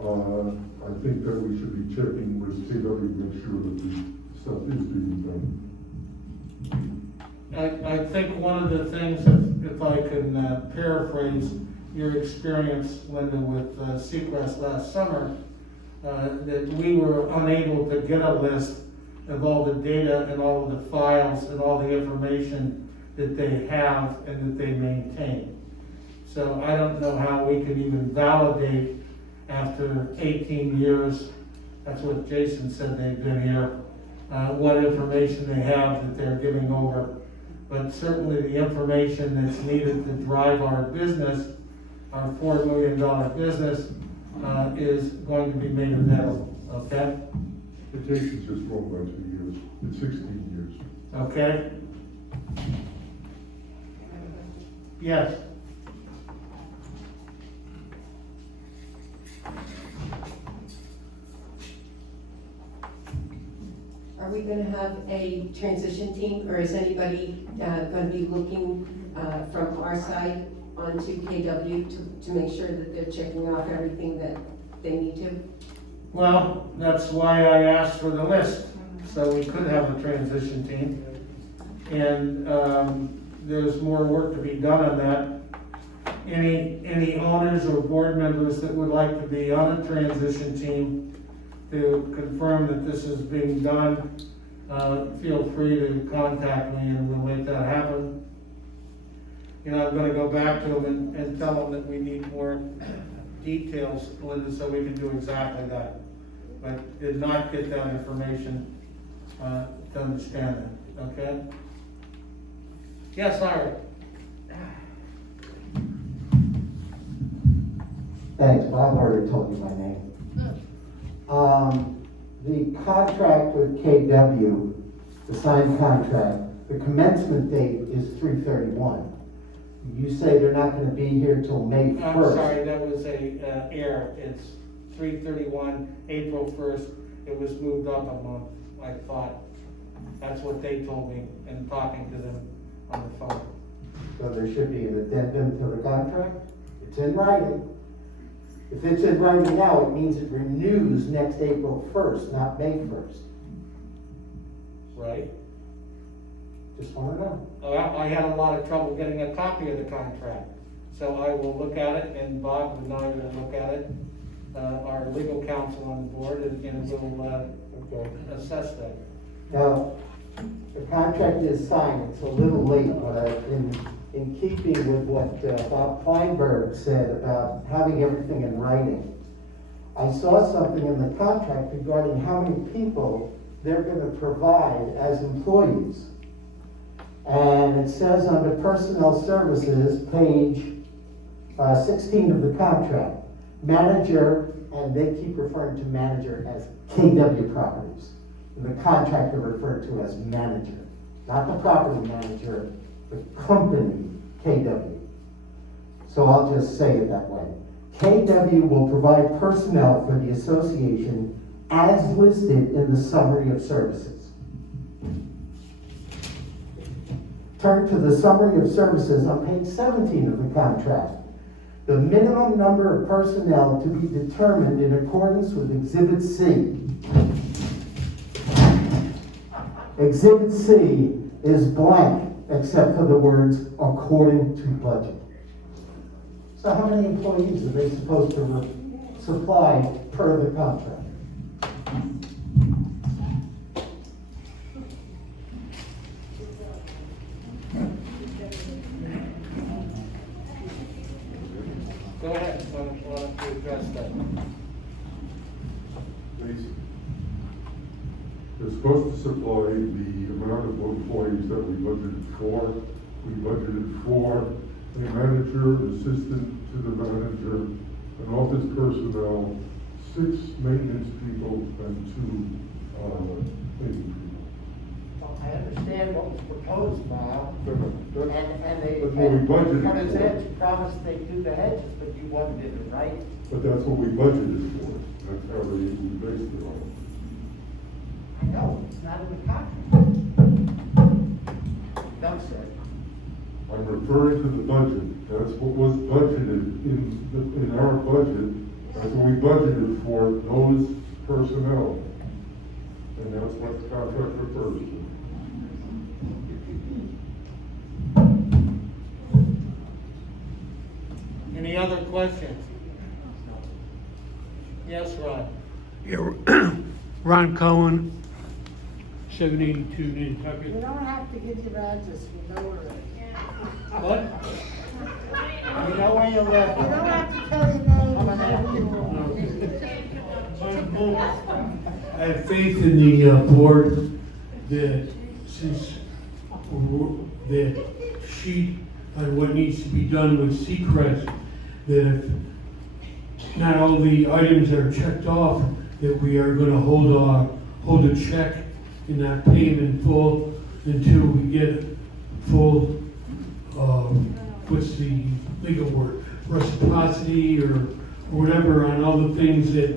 I think that we should be checking with KW to make sure that the stuff is being done. I think one of the things, if I can paraphrase your experience, Linda, with Seacrest last summer, that we were unable to get a list of all the data and all of the files and all the information that they have and that they maintain. So I don't know how we could even validate after 18 years, that's what Jason said they've been here, what information they have that they're giving over. But certainly the information that's needed to drive our business, our $4 million business, is going to be made available, okay? But Jason's just wrong by 2 years. It's 16 years. Okay? Yes. Are we going to have a transition team, or is anybody going to be looking from our side onto KW to make sure that they're checking off everything that they need to? Well, that's why I asked for the list, so we could have a transition team. And there's more work to be done on that. Any owners or board members that would like to be on a transition team to confirm that this is being done, feel free to contact me and we'll make that happen. I'm going to go back to them and tell them that we need more details, Linda, so we can do exactly that. But did not get that information to understand that, okay? Yes, Larry. Thanks, Bob already told you my name. The contract with KW, the signed contract, the commencement date is 3/31. You say they're not gonna be here till May 1st. I'm sorry, that was a error. It's 3/31, April 1st. It was moved up a month, I thought. That's what they told me in talking to them on the phone. So there should be an addendum to the contract? It's in writing. If it's in writing now, it means it renews next April 1st, not May 1st. Right? Just wanna know. I had a lot of trouble getting a copy of the contract. So I will look at it, and Bob and I will look at it, our legal counsel on board, and we'll assess that. Now, the contract is signed, it's a little late, but in keeping with what Bob Feinberg said about having everything in writing, I saw something in the contract regarding how many people they're gonna provide as employees. And it says under personnel services, page 16 of the contract, manager, and they keep referring to manager as KW Properties. And the contractor referred to as manager, not the property manager, the company KW. So I'll just say it that way. KW will provide personnel for the association as listed in the summary of services. Turn to the summary of services on page 17 of the contract. The minimum number of personnel to be determined in accordance with Exhibit C. Exhibit C is blank except for the words according to budget. So how many employees are they supposed to supply per the contract? Go ahead, why don't you address that? They're supposed to supply the amount of employees that we budgeted for. We budgeted for a manager, assistant to the manager, an office personnel, 6 maintenance people, and 2 cleaning people. Well, I understand what was proposed, Bob, and they, But what we budgeted Cutter's for. Edge promised they'd do the hedges, but you wanted it, right? But that's what we budgeted for. That's how we based it on. I know, it's not in the contract. Doug said. I'm referring to the budget. That's what was budgeted in our budget. That's what we budgeted for those personnel. And that's what the contract refers to. Any other questions? Yes, Ron? Yeah, Ron Cohen, 782 Nantucket. You don't have to give your address, we know where it is. What? You know where you live. You don't have to tell your name. I'm I have faith in the board that since that sheet on what needs to be done with Seacrest, that if not all the items are checked off, that we are gonna hold a check and not pay them in full until we get full, what's the legal word? Reciprocity or whatever on all the things that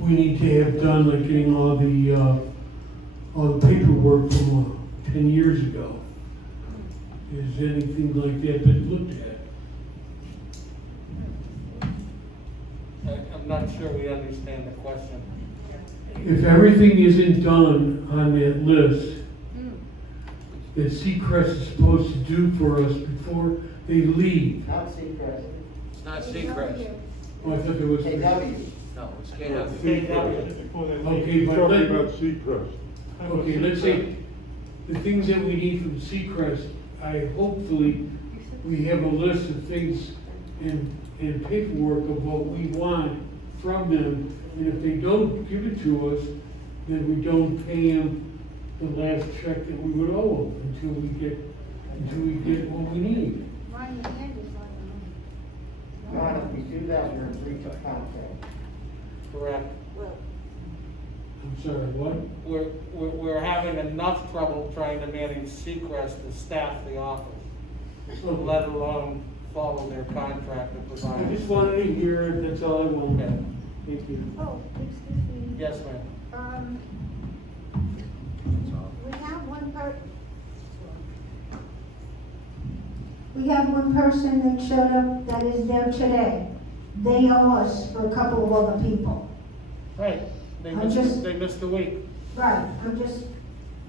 we need to have done, like getting all the paperwork from 10 years ago. Is anything like that been looked at? I'm not sure we understand the question. If everything isn't done on that list that Seacrest is supposed to do for us before they leave. Not Seacrest. It's not Seacrest. Oh, I thought it was. KW. No, it's KW. Okay, but Talking about Seacrest. okay, let's say the things that we need from Seacrest, hopefully, we have a list of things and paperwork of what we want from them. And if they don't give it to us, then we don't pay them the last check that we would owe them until we get what we need. Ron, if we do that, we're in breach of contract. Correct. I'm sorry, what? We're having enough trouble trying to manage Seacrest to staff the office, let alone follow their contract to provide. I just wanted to hear it, that's all I wanted. Thank you. Oh, excuse me. Yes, ma'am. We have one person that showed up that is there today. They owe us for a couple of other people. Right, they I'm missed, just- they missed a week. Right, I'm just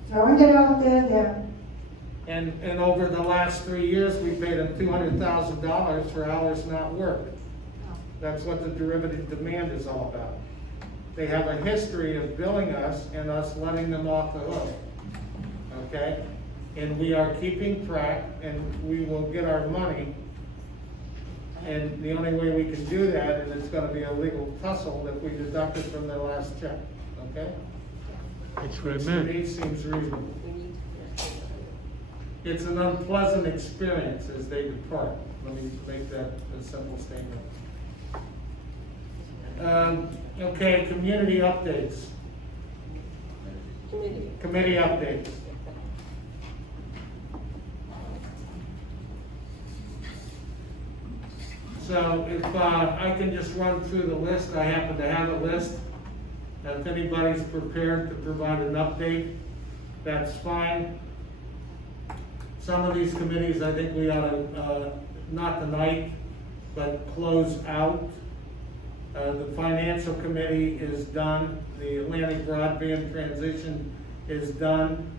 throwing it out there. And over the last 3 years, we paid them $200,000 for hours not worked. That's what the derivative demand is all about. They have a history of billing us and us letting them off the hook, okay? And we are keeping track, and we will get our money. And the only way we can do that, and it's gonna be a legal tussle, if we deduct it from their last check, okay? That's what I Which to meant. me seems reasonable. It's an unpleasant experience as they depart. Let me make that a simple statement. Okay, community updates. Committee updates. So if I can just run through the list, I happen to have a list. If anybody's prepared to provide an update, that's fine. Some of these committees, I think we ought to, not tonight, but close out. The financial committee is done. The Atlantic broadband transition is done.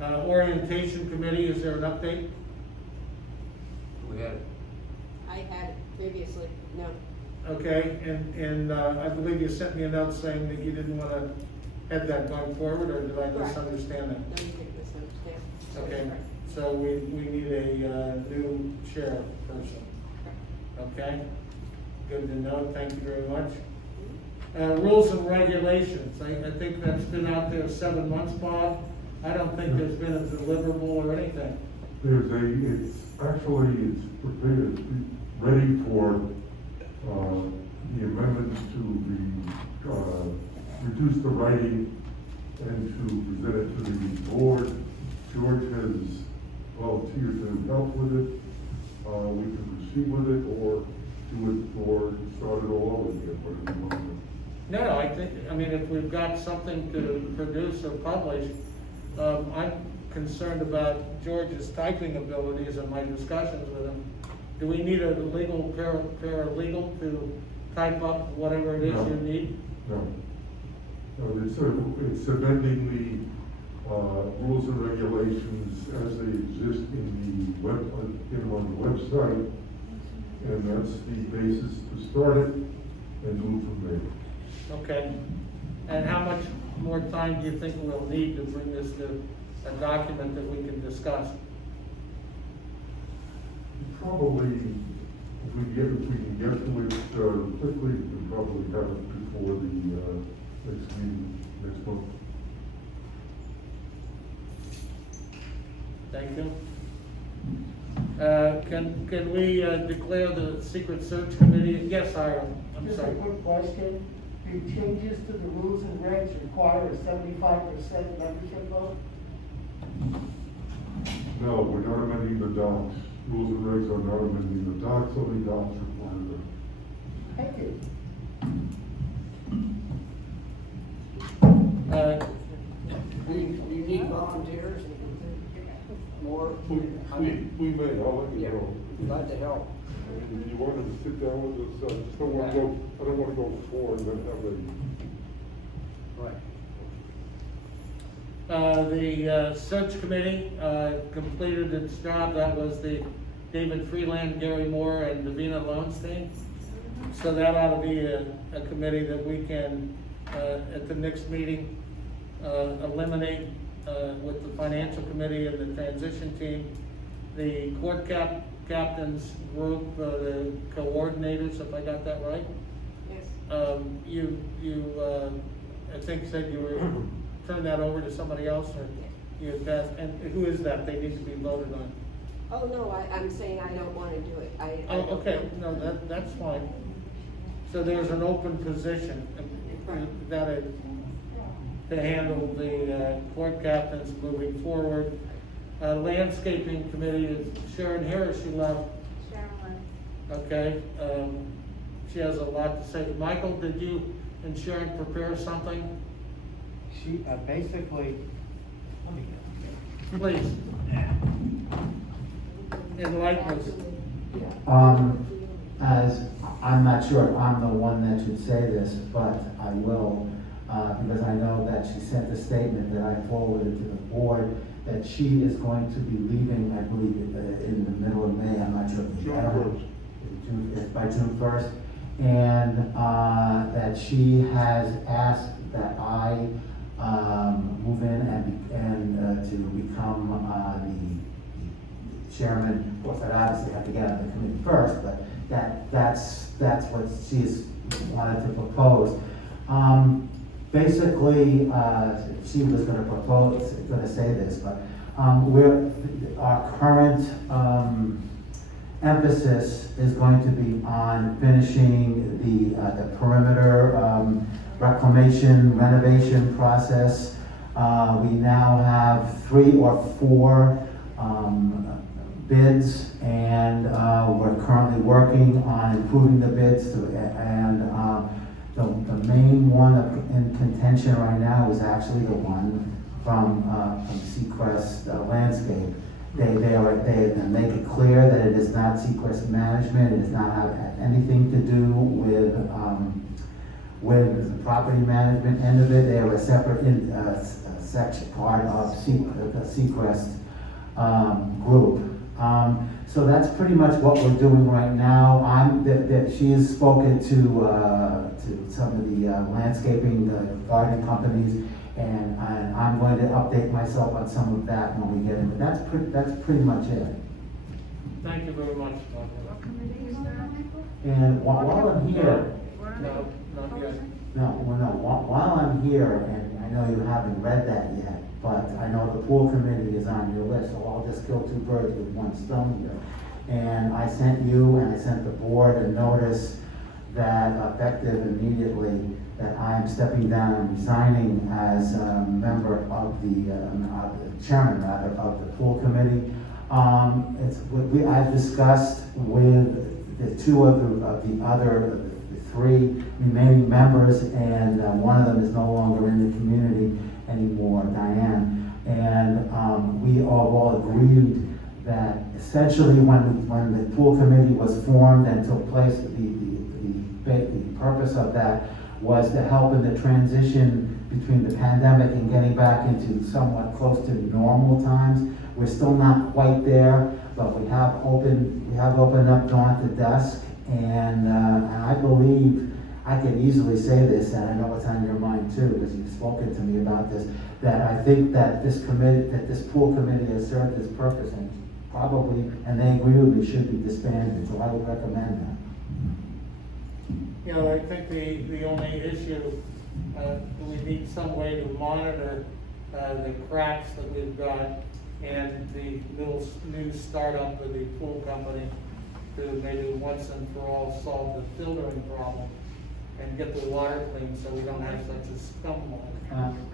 Orientation committee, is there an update? We had it. I had it previously, no. Okay, and I believe you sent me a note saying that you didn't want to head that going forward, or did I Correct. misunderstand that? No, you didn't misunderstand. Okay, Correct. so we need a new chair person. Okay, good to know, thank you very much. Rules and regulations, I think that's been out there 7 months, Bob. I don't think there's been a deliverable or anything. It's prepared, it's ready for, the amendments to reduce the writing and to present it to the board. George has volunteered to help with it. We can proceed with it or do it or start it all over again, whatever you want to do. No, I mean, if we've got something to produce or publish, I'm concerned about George's typing abilities and my discussions with him. Do we need a legal paralegal to type up whatever it is No. you need? No. No, it's amending the rules and regulations as they exist in the on the website, and that's the basis to start it and move from there. Okay. And how much more time do you think we'll need to bring this to a document that we can discuss? Probably, if we can get to it quickly, we can probably have it before the next meeting, next month. Thank you. Can we declare the secret search committee? Yes, Hiram, I'm Just a sorry. quick question. Do changes to the rules and regs require a 75% membership vote? No, we're not amending the docs. Rules and regs are not amending the docs, only docs require them. Thank you. Do you need volunteers? More? We may, I'll let you know. Glad to help. If you wanted to sit down with us, I just don't want to go, I don't want to go before and then have a. Right. The search committee completed its job. That was the David Freeland, Gary Moore, and Davina Lowenstein. So that ought to be a committee that we can, at the next meeting, eliminate with the financial committee and the transition team. The court captains group, the coordinators, if I got that right? Yes. You I think said you were turn that over to somebody else, or you had passed, and who is that? They need to be voted on. Oh, no, I'm saying I don't want to do it. I Oh, don't okay, know. no, that's fine. So there's an open position that to handle the court captains moving forward. Landscaping committee is Sharon Harris, she left. Okay, she has a lot to say. Michael, did you and Sharon prepare something? She, basically, let me get. Please. Enlighten us. As, I'm not sure if I'm the one that should say this, but I will, because I know that she sent a statement that I forwarded to the board, that she is going to be leaving, I believe, in the middle of May, I'm not sure. By June 1st. And that she has asked that I move in and to become the chairman. Of course, I'd obviously have to get on the committee first, but that's what she's wanted to propose. basically, she was gonna say this, but, our current, emphasis is going to be on finishing the perimeter, reclamation renovation process. We now have 3 or 4, bids, and, we're currently working on improving the bids, and, the main one in contention right now is actually the one from Seacrest Landscape. They make it clear that it is not Seacrest Management, it does not have anything to do with the property management end of it. They are a separate section, part of the Seacrest group. So that's pretty much what we're doing right now. She has spoken to some of the landscaping, garden companies, and I'm going to update myself on some of that when we get in. But that's pretty much it. Thank you very much. And while I'm here, No, not yet. while I'm here, and I know you haven't read that yet, but I know the pool committee is on your list, so I'll just kill 2 birds with 1 stone here. And I sent you and I sent the board a notice that effective immediately, that I'm stepping down and resigning as a member of the chairman rather of the pool committee. I've discussed with the 2 of the other 3 remaining members, and one of them is no longer in the community anymore, Diane. And we all agreed that essentially when the pool committee was formed and took place, the purpose of that was to help in the transition between the pandemic and getting back into somewhat close to normal times. We're still not quite there, but we have opened up Dawn to Dusk, and I believe I can easily say this, and I know it's on your mind too, because you've spoken to me about this, that I think that this pool committee has served its purpose, and probably, and they agree with me, should be disbanded, so I would recommend that. You know, I think the only issue, we need some way to monitor the cracks that we've got and the new startup with the pool company to maybe once and for all solve the filtering problem and get the water clean so we don't have such a scum wall.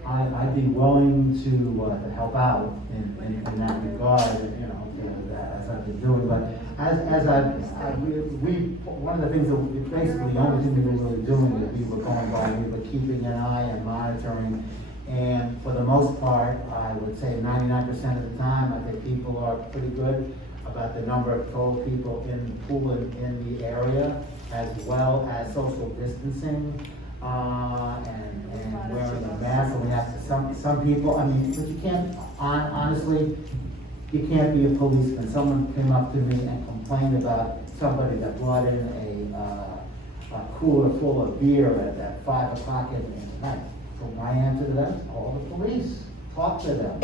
I'd be willing to help out in that regard, you know, as I've been doing, but one of the things that basically the only thing we were really doing is we were going by, we were keeping an eye and monitoring, and for the most part, I would say 99% of the time, I think people are pretty good about the number of total people in the pool in the area, as well as social distancing, and wearing a mask, and we have to, some people, I mean, but you can't, honestly, you can't be a policeman. Someone came up to me and complained about somebody that brought in a cooler full of beer at 5 o'clock in the night. So my answer to that is call the police, talk to them.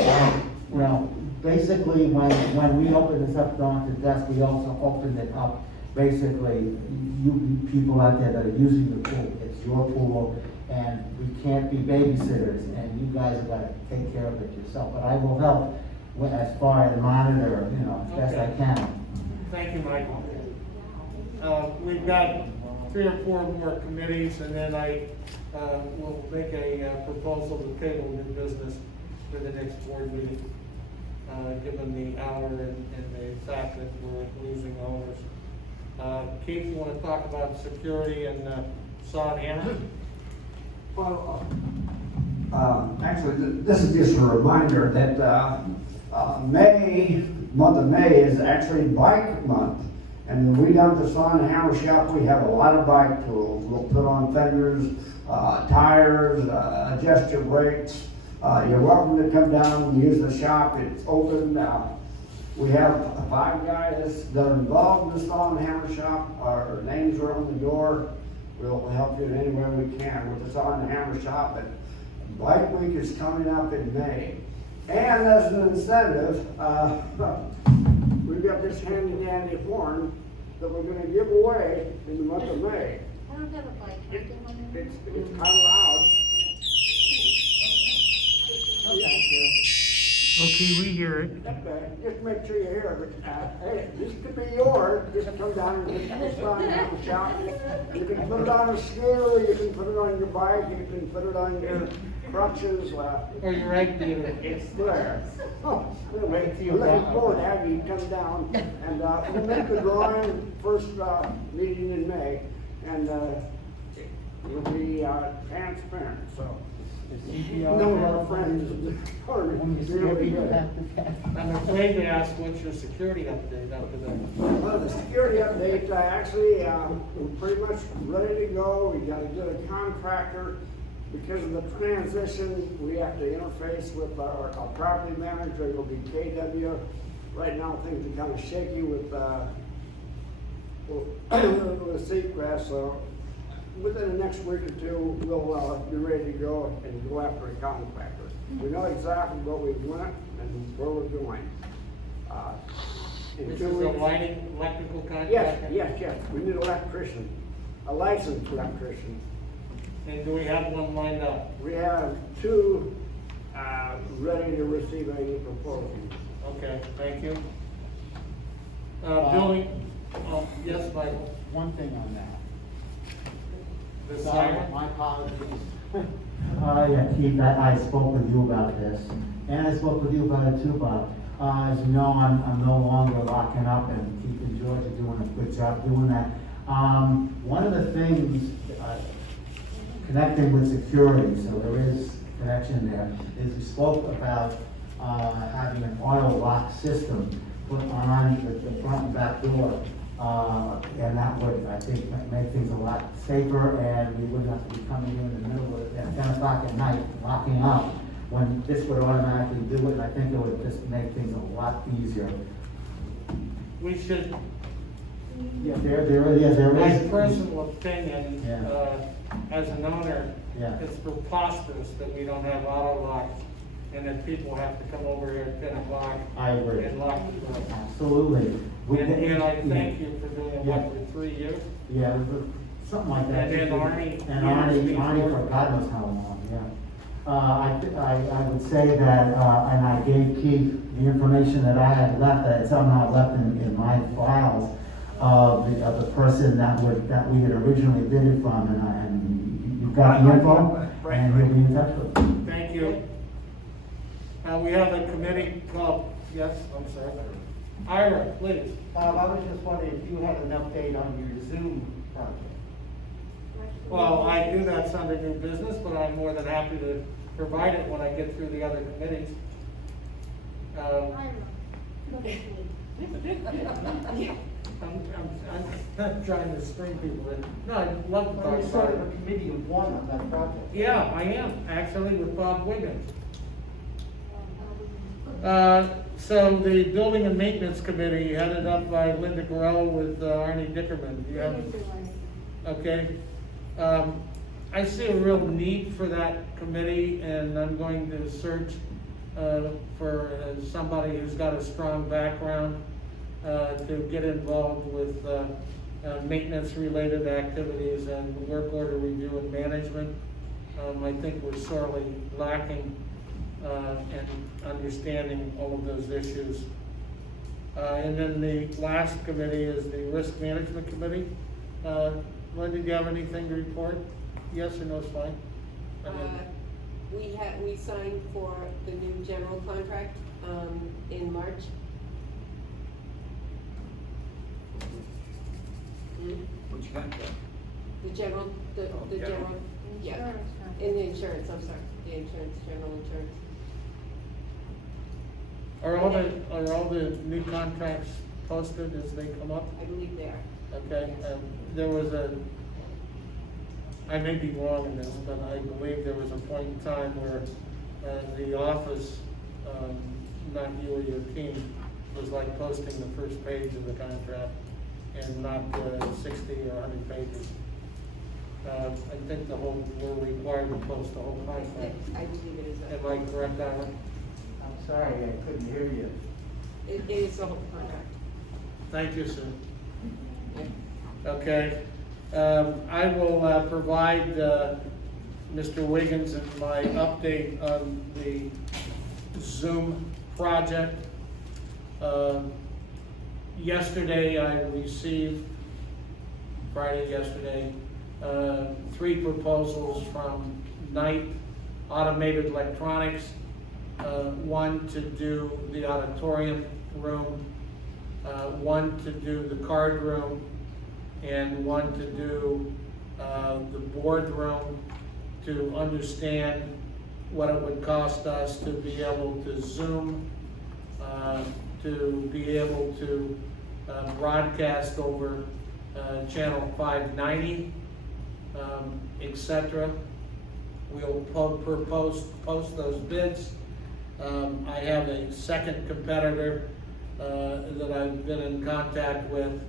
You know, basically, when we opened this up Dawn to Dusk, we also opened it up, basically, you people out there that are using the pool, it's your pool, and we can't be babysitters, and you guys have got to take care of it yourself. But I will help as far as monitor, you know, as best I can. Thank you, Michael. We've got 3 or 4 more committees, and then I will make a proposal to table new business for the next board meeting, given the hour and the fact that we're losing owners. Keith, you want to talk about security and Saw and Hammer? Well, actually, this is just a reminder that month of May is actually bike month. And we down at the Saw and Hammer shop, we have a lot of bike tools. We'll put on fenders, tires, adjust your brakes. You're welcome to come down and use the shop. It's open. We have 5 guys that are involved in the Saw and Hammer shop. Our names are on the door. We'll help you in any way we can with the Saw and Hammer shop. And Bike Week is coming up in May. And as an incentive, we've got this handy dandy horn that we're going to give away in the month of May. I don't have a bike. It's kind of loud. Okay, we hear it. Okay, just make sure you hear it. Hey, this could be yours, just come down and get this on the shop. You can put it on a scooter, you can put it on your bike, you can put it on your crutches. Or your egg beater. It's there. Oh, anyway, looking forward to having you come down, and we'll make the drawing first meeting in May, and it'll be transparent, so. None of our friends are really good. I'm afraid to ask, what's your security update after that? Well, the security update, actually, we're pretty much ready to go. We got to get a contractor. Because of the transition, we have to interface with our property manager. It'll be KW. Right now, things are kind of shaky with Seacrest, so within the next week or two, we'll be ready to go and go after a contractor. We know exactly what we want and where we're going. In This 2 is a weeks- lighting, electrical contractor? Yes, we need an electrician, a licensed electrician. And do we have one lined up? We have 2 ready to receive any proposals. Okay, thank you. Building, yes, Michael? One thing on that. The Sorry, siren? my apologies. Yeah, Keith, I spoke with you about this, and I spoke with you about it too, Bob. As you know, I'm no longer locking up, and Keith and George are doing a good job doing that. One of the things, connecting with security, so there is connection there, is we spoke about having an auto lock system put on the front and back door. And that would, I think, make things a lot safer, and we wouldn't have to be coming in the middle of, at 10 o'clock at night, locking up, when this would automatically do it, and I think it would just make things a lot easier. We should, Yeah, there is. my personal opinion, Yeah. As an owner, Yeah. it's preposterous that we don't have auto locks and that people have to come over here at 10 o'clock. I agree. And lock the door. Absolutely. And I thank you for doing what, for 3 years? Yeah, something like that. And then Arnie- And Arnie for God knows how long, yeah. I would say that, and I gave Keith the information that I had left, that had somehow left in my files of the person that we had originally bid it from, and you've got the info, and he'll be in touch with you. Thank you. We have a committee called, yes, I'm sorry. Ira, please. Bob, I was just wondering if you had an update on your Zoom project. Well, I do that's under new business, but I'm more than happy to provide it when I get through the other committees. I'm not trying to string people in. No, I'd love to Well, talk you're about sort it. of a committee of one on that project. Yeah, I am, actually, with Bob Wiggins. So the Building and Maintenance Committee, headed up by Linda Grow with Arnie Dickerman. Do you have? Okay. I see a real need for that committee, and I'm going to search for somebody who's got a strong background to get involved with maintenance-related activities and work order review and management. I think we're sorely lacking in understanding all of those issues. And then the last committee is the Risk Management Committee. Linda, do you have anything to report? Yes or no is fine. We signed for the new general contract, in March. Which contract? The general, the general, yeah, in the insurance, I'm sorry, the insurance, general insurance. Are all the new contracts posted as they come up? I believe they are. Okay, there was I may be wrong in this, but I believe there was a point in time where the office, not you or your team, was like posting the first page of the contract and not 60 or 100 pages. I think we're required to post the whole contract. I believe it is. Am I correct, Alan? I'm sorry, I couldn't hear you. It is the whole contract. Thank you, sir. Okay, I will provide Mr. Wiggins and my update on the Zoom project. Yesterday, I received, Friday yesterday, 3 proposals from Knight Automated Electronics. One to do the auditorium room, one to do the card room, and one to do the board room, to understand what it would cost us to be able to Zoom, to be able to broadcast over channel 590, etc. We'll post those bids. I have a second competitor that I've been in contact with,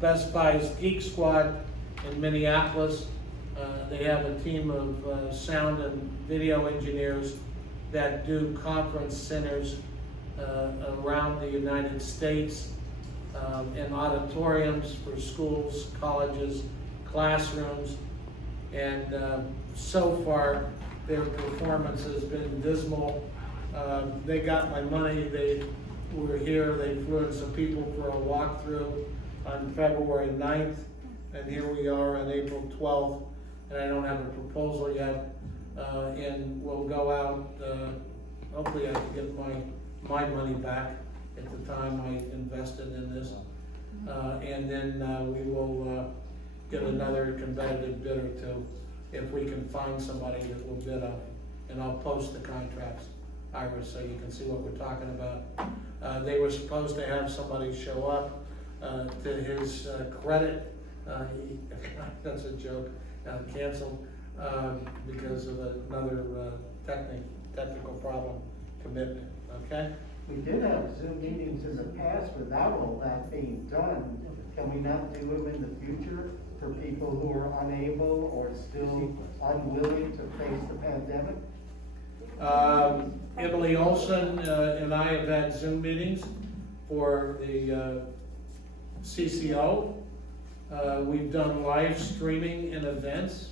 Best Buy's Geek Squad in Minneapolis. They have a team of sound and video engineers that do conference centers around the United States, and auditoriums for schools, colleges, classrooms, and so far their performance has been dismal. They got my money, they were here, they flew in some people for a walkthrough on February 9th, and here we are on April 12th, and I don't have a proposal yet, and we'll go out, hopefully I can get my money back at the time I invested in this, and then we will get another competitive bid or two if we can find somebody that will bid on it, and I'll post the contracts, Ira, so you can see what we're talking about. They were supposed to have somebody show up, to his credit, that's a joke, canceled because of another technical problem commitment, okay? We did have Zoom meetings in the past without all that being done. Can we not do them in the future for people who are unable or still unwilling to face the pandemic? Emily Olson and I have had Zoom meetings for the CCO. We've done live streaming in events.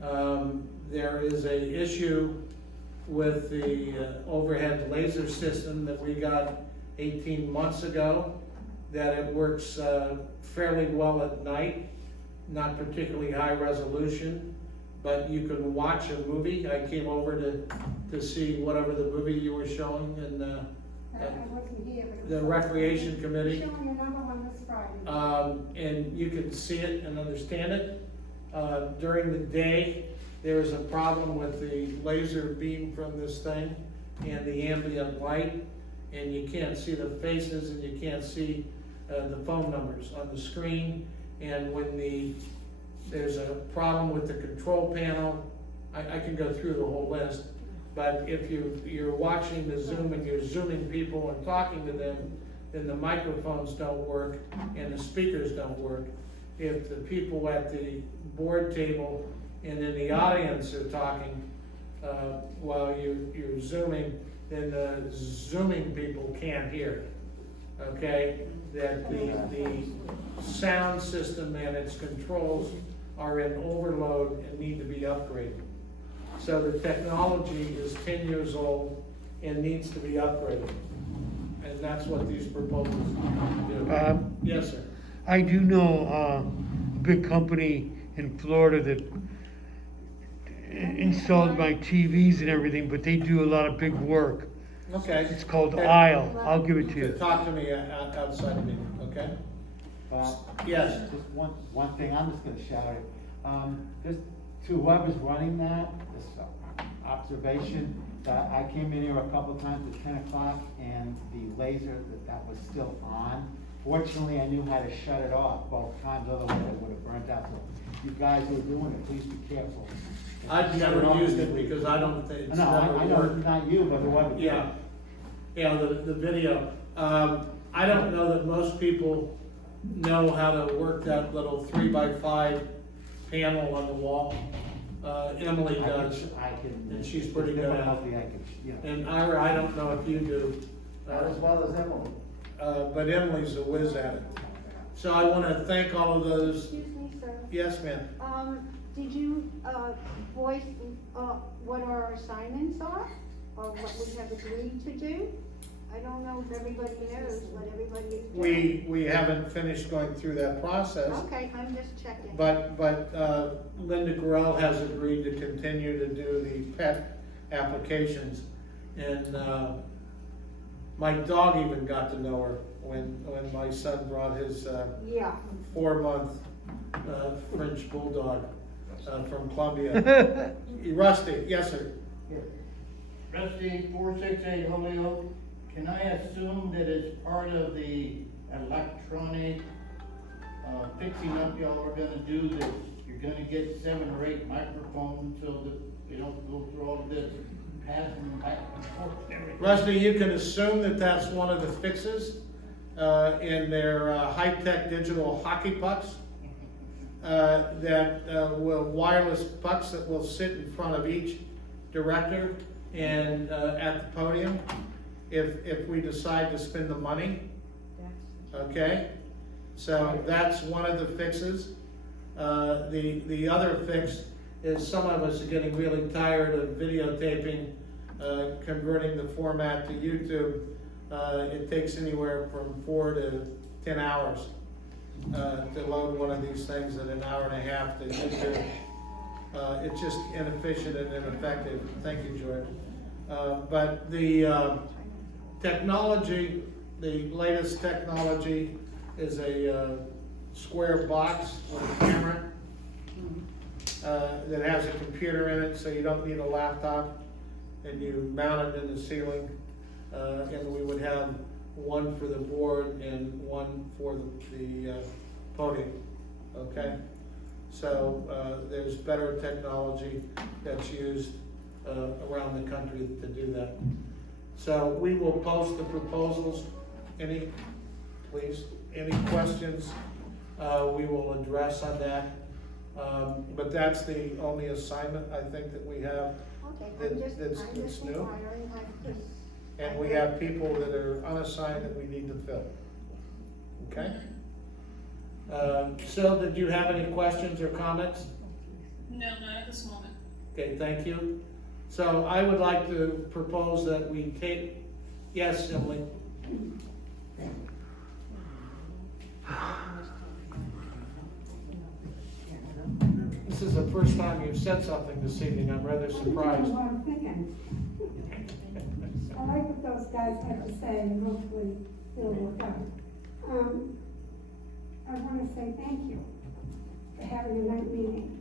There is a issue with the overhead laser system that we got 18 months ago, that it works fairly well at night, not particularly high resolution, but you can watch a movie. I came over to see whatever the movie you were showing in the Recreation Committee. Showing another one this Friday. And you can see it and understand it. During the day, there is a problem with the laser beam from this thing and the ambient light, and you can't see the faces and you can't see the phone numbers on the screen. And when there's a problem with the control panel, I can go through the whole list, but if you're watching the Zoom and you're Zooming people and talking to them, then the microphones don't work and the speakers don't work. If the people at the board table and in the audience are talking while you're Zooming, then the Zooming people can't hear, okay? That the sound system and its controls are in overload and need to be upgraded. So the technology is 10 years old and needs to be upgraded. And that's what these proposals do. Yes, sir. I do know a big company in Florida that installed my TVs and everything, but they do a lot of big work. Okay. It's called Isle. I'll give it to you. Talk to me outside the meeting, okay? Yes. Just one thing, I'm just gonna shout it. Just to whoever's running that, this observation, that I came in here a couple times at 10 o'clock and the laser that was still on. Fortunately, I knew how to shut it off both times, otherwise it would have burnt out. So you guys who are doing it, please be careful. I've never used it because I don't think it's No, never I know worked. it's not you, but whoever. Yeah, the video. I don't know that most people know how to work that little 3x5 panel on the wall. Emily does, and she's pretty good at it. And Ira, I don't know if you do. Not as well as Emily. But Emily's a whiz at it. So I want to thank all of those. Excuse me, sir. Yes, ma'am. Did you voice what our assignments are? of what we have agreed to do? I don't know if everybody knows what everybody is doing. We haven't finished going through that process. Okay, I'm just checking. But Linda Gorell has agreed to continue to do the pet applications. And my dog even got to know her when my son brought his Yeah. 4-month French bulldog from Colombia. Rusty, yes, sir. Rusty, 468 Holyoke, can I assume that as part of the electronic fixing up y'all are gonna do, that you're gonna get 7 or 8 microphones so that you don't go through all of this passing them back and forth and everything? Rusty, you can assume that that's one of the fixes in their high-tech digital hockey pucks. That will wireless pucks that will sit in front of each director and at the podium if we decide to spend the money. Okay, so that's one of the fixes. The other fix is some of us are getting really tired of videotaping, converting the format to YouTube. It takes anywhere from 4 to 10 hours to load one of these things at 1.5 hours to YouTube. It's just inefficient and ineffective. Thank you, George. But the technology, the latest technology is a square box with a camera that has a computer in it, so you don't need a laptop, and you mount it in the ceiling. And we would have one for the board and one for the podium, okay? So there's better technology that's used around the country to do that. So we will post the proposals. Any questions we will address on that. But that's the only assignment I think that we have that's new. And we have people that are unassigned that we need to fill. Okay? Sil, did you have any questions or comments? No, not at this moment. Okay, thank you. So I would like to propose that we take, yes, Emily? This is the first time you've said something this evening. I'm rather surprised. What I'm thinking. I like what those guys have to say, and hopefully it'll work out. I want to say thank you for having a night meeting,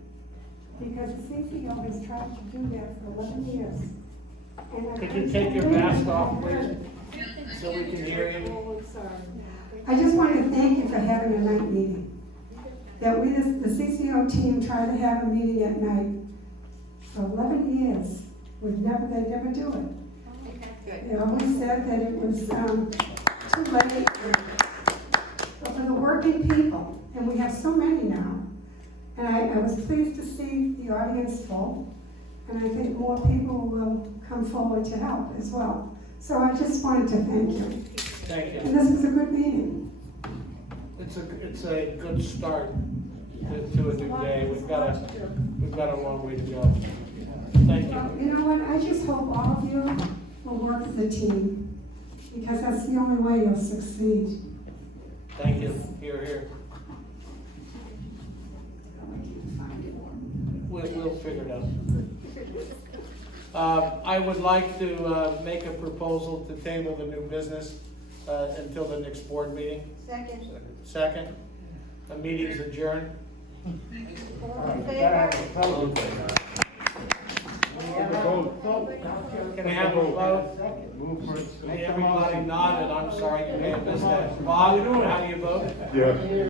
because the CCO has tried to do that for 11 years. And Could you take your mask off, please, so we can hear you? Oh, I'm sorry. I just wanted to thank you for having a night meeting. That we, the CCO team, tried to have a meeting at night for 11 years. They'd never do it. They always said that it was too late. But for the working people, and we have so many now, and I was pleased to see the audience full, and I think more people will come forward to help as well. So I just wanted to thank you. Thank you. And this was a good meeting. It's a good start to a new day. We've got a long way to go. Thank you. You know what, I just hope all of you will work as a team, because that's the only way you'll succeed. Thank you. Here, here. We'll figure it out. I would like to make a proposal to table the new business until the next board meeting. Second. Second. The meeting's adjourned. All in favor? Can I have a vote? Everybody nodded, I'm sorry, you may have missed that. Bob, how do you vote? Yes.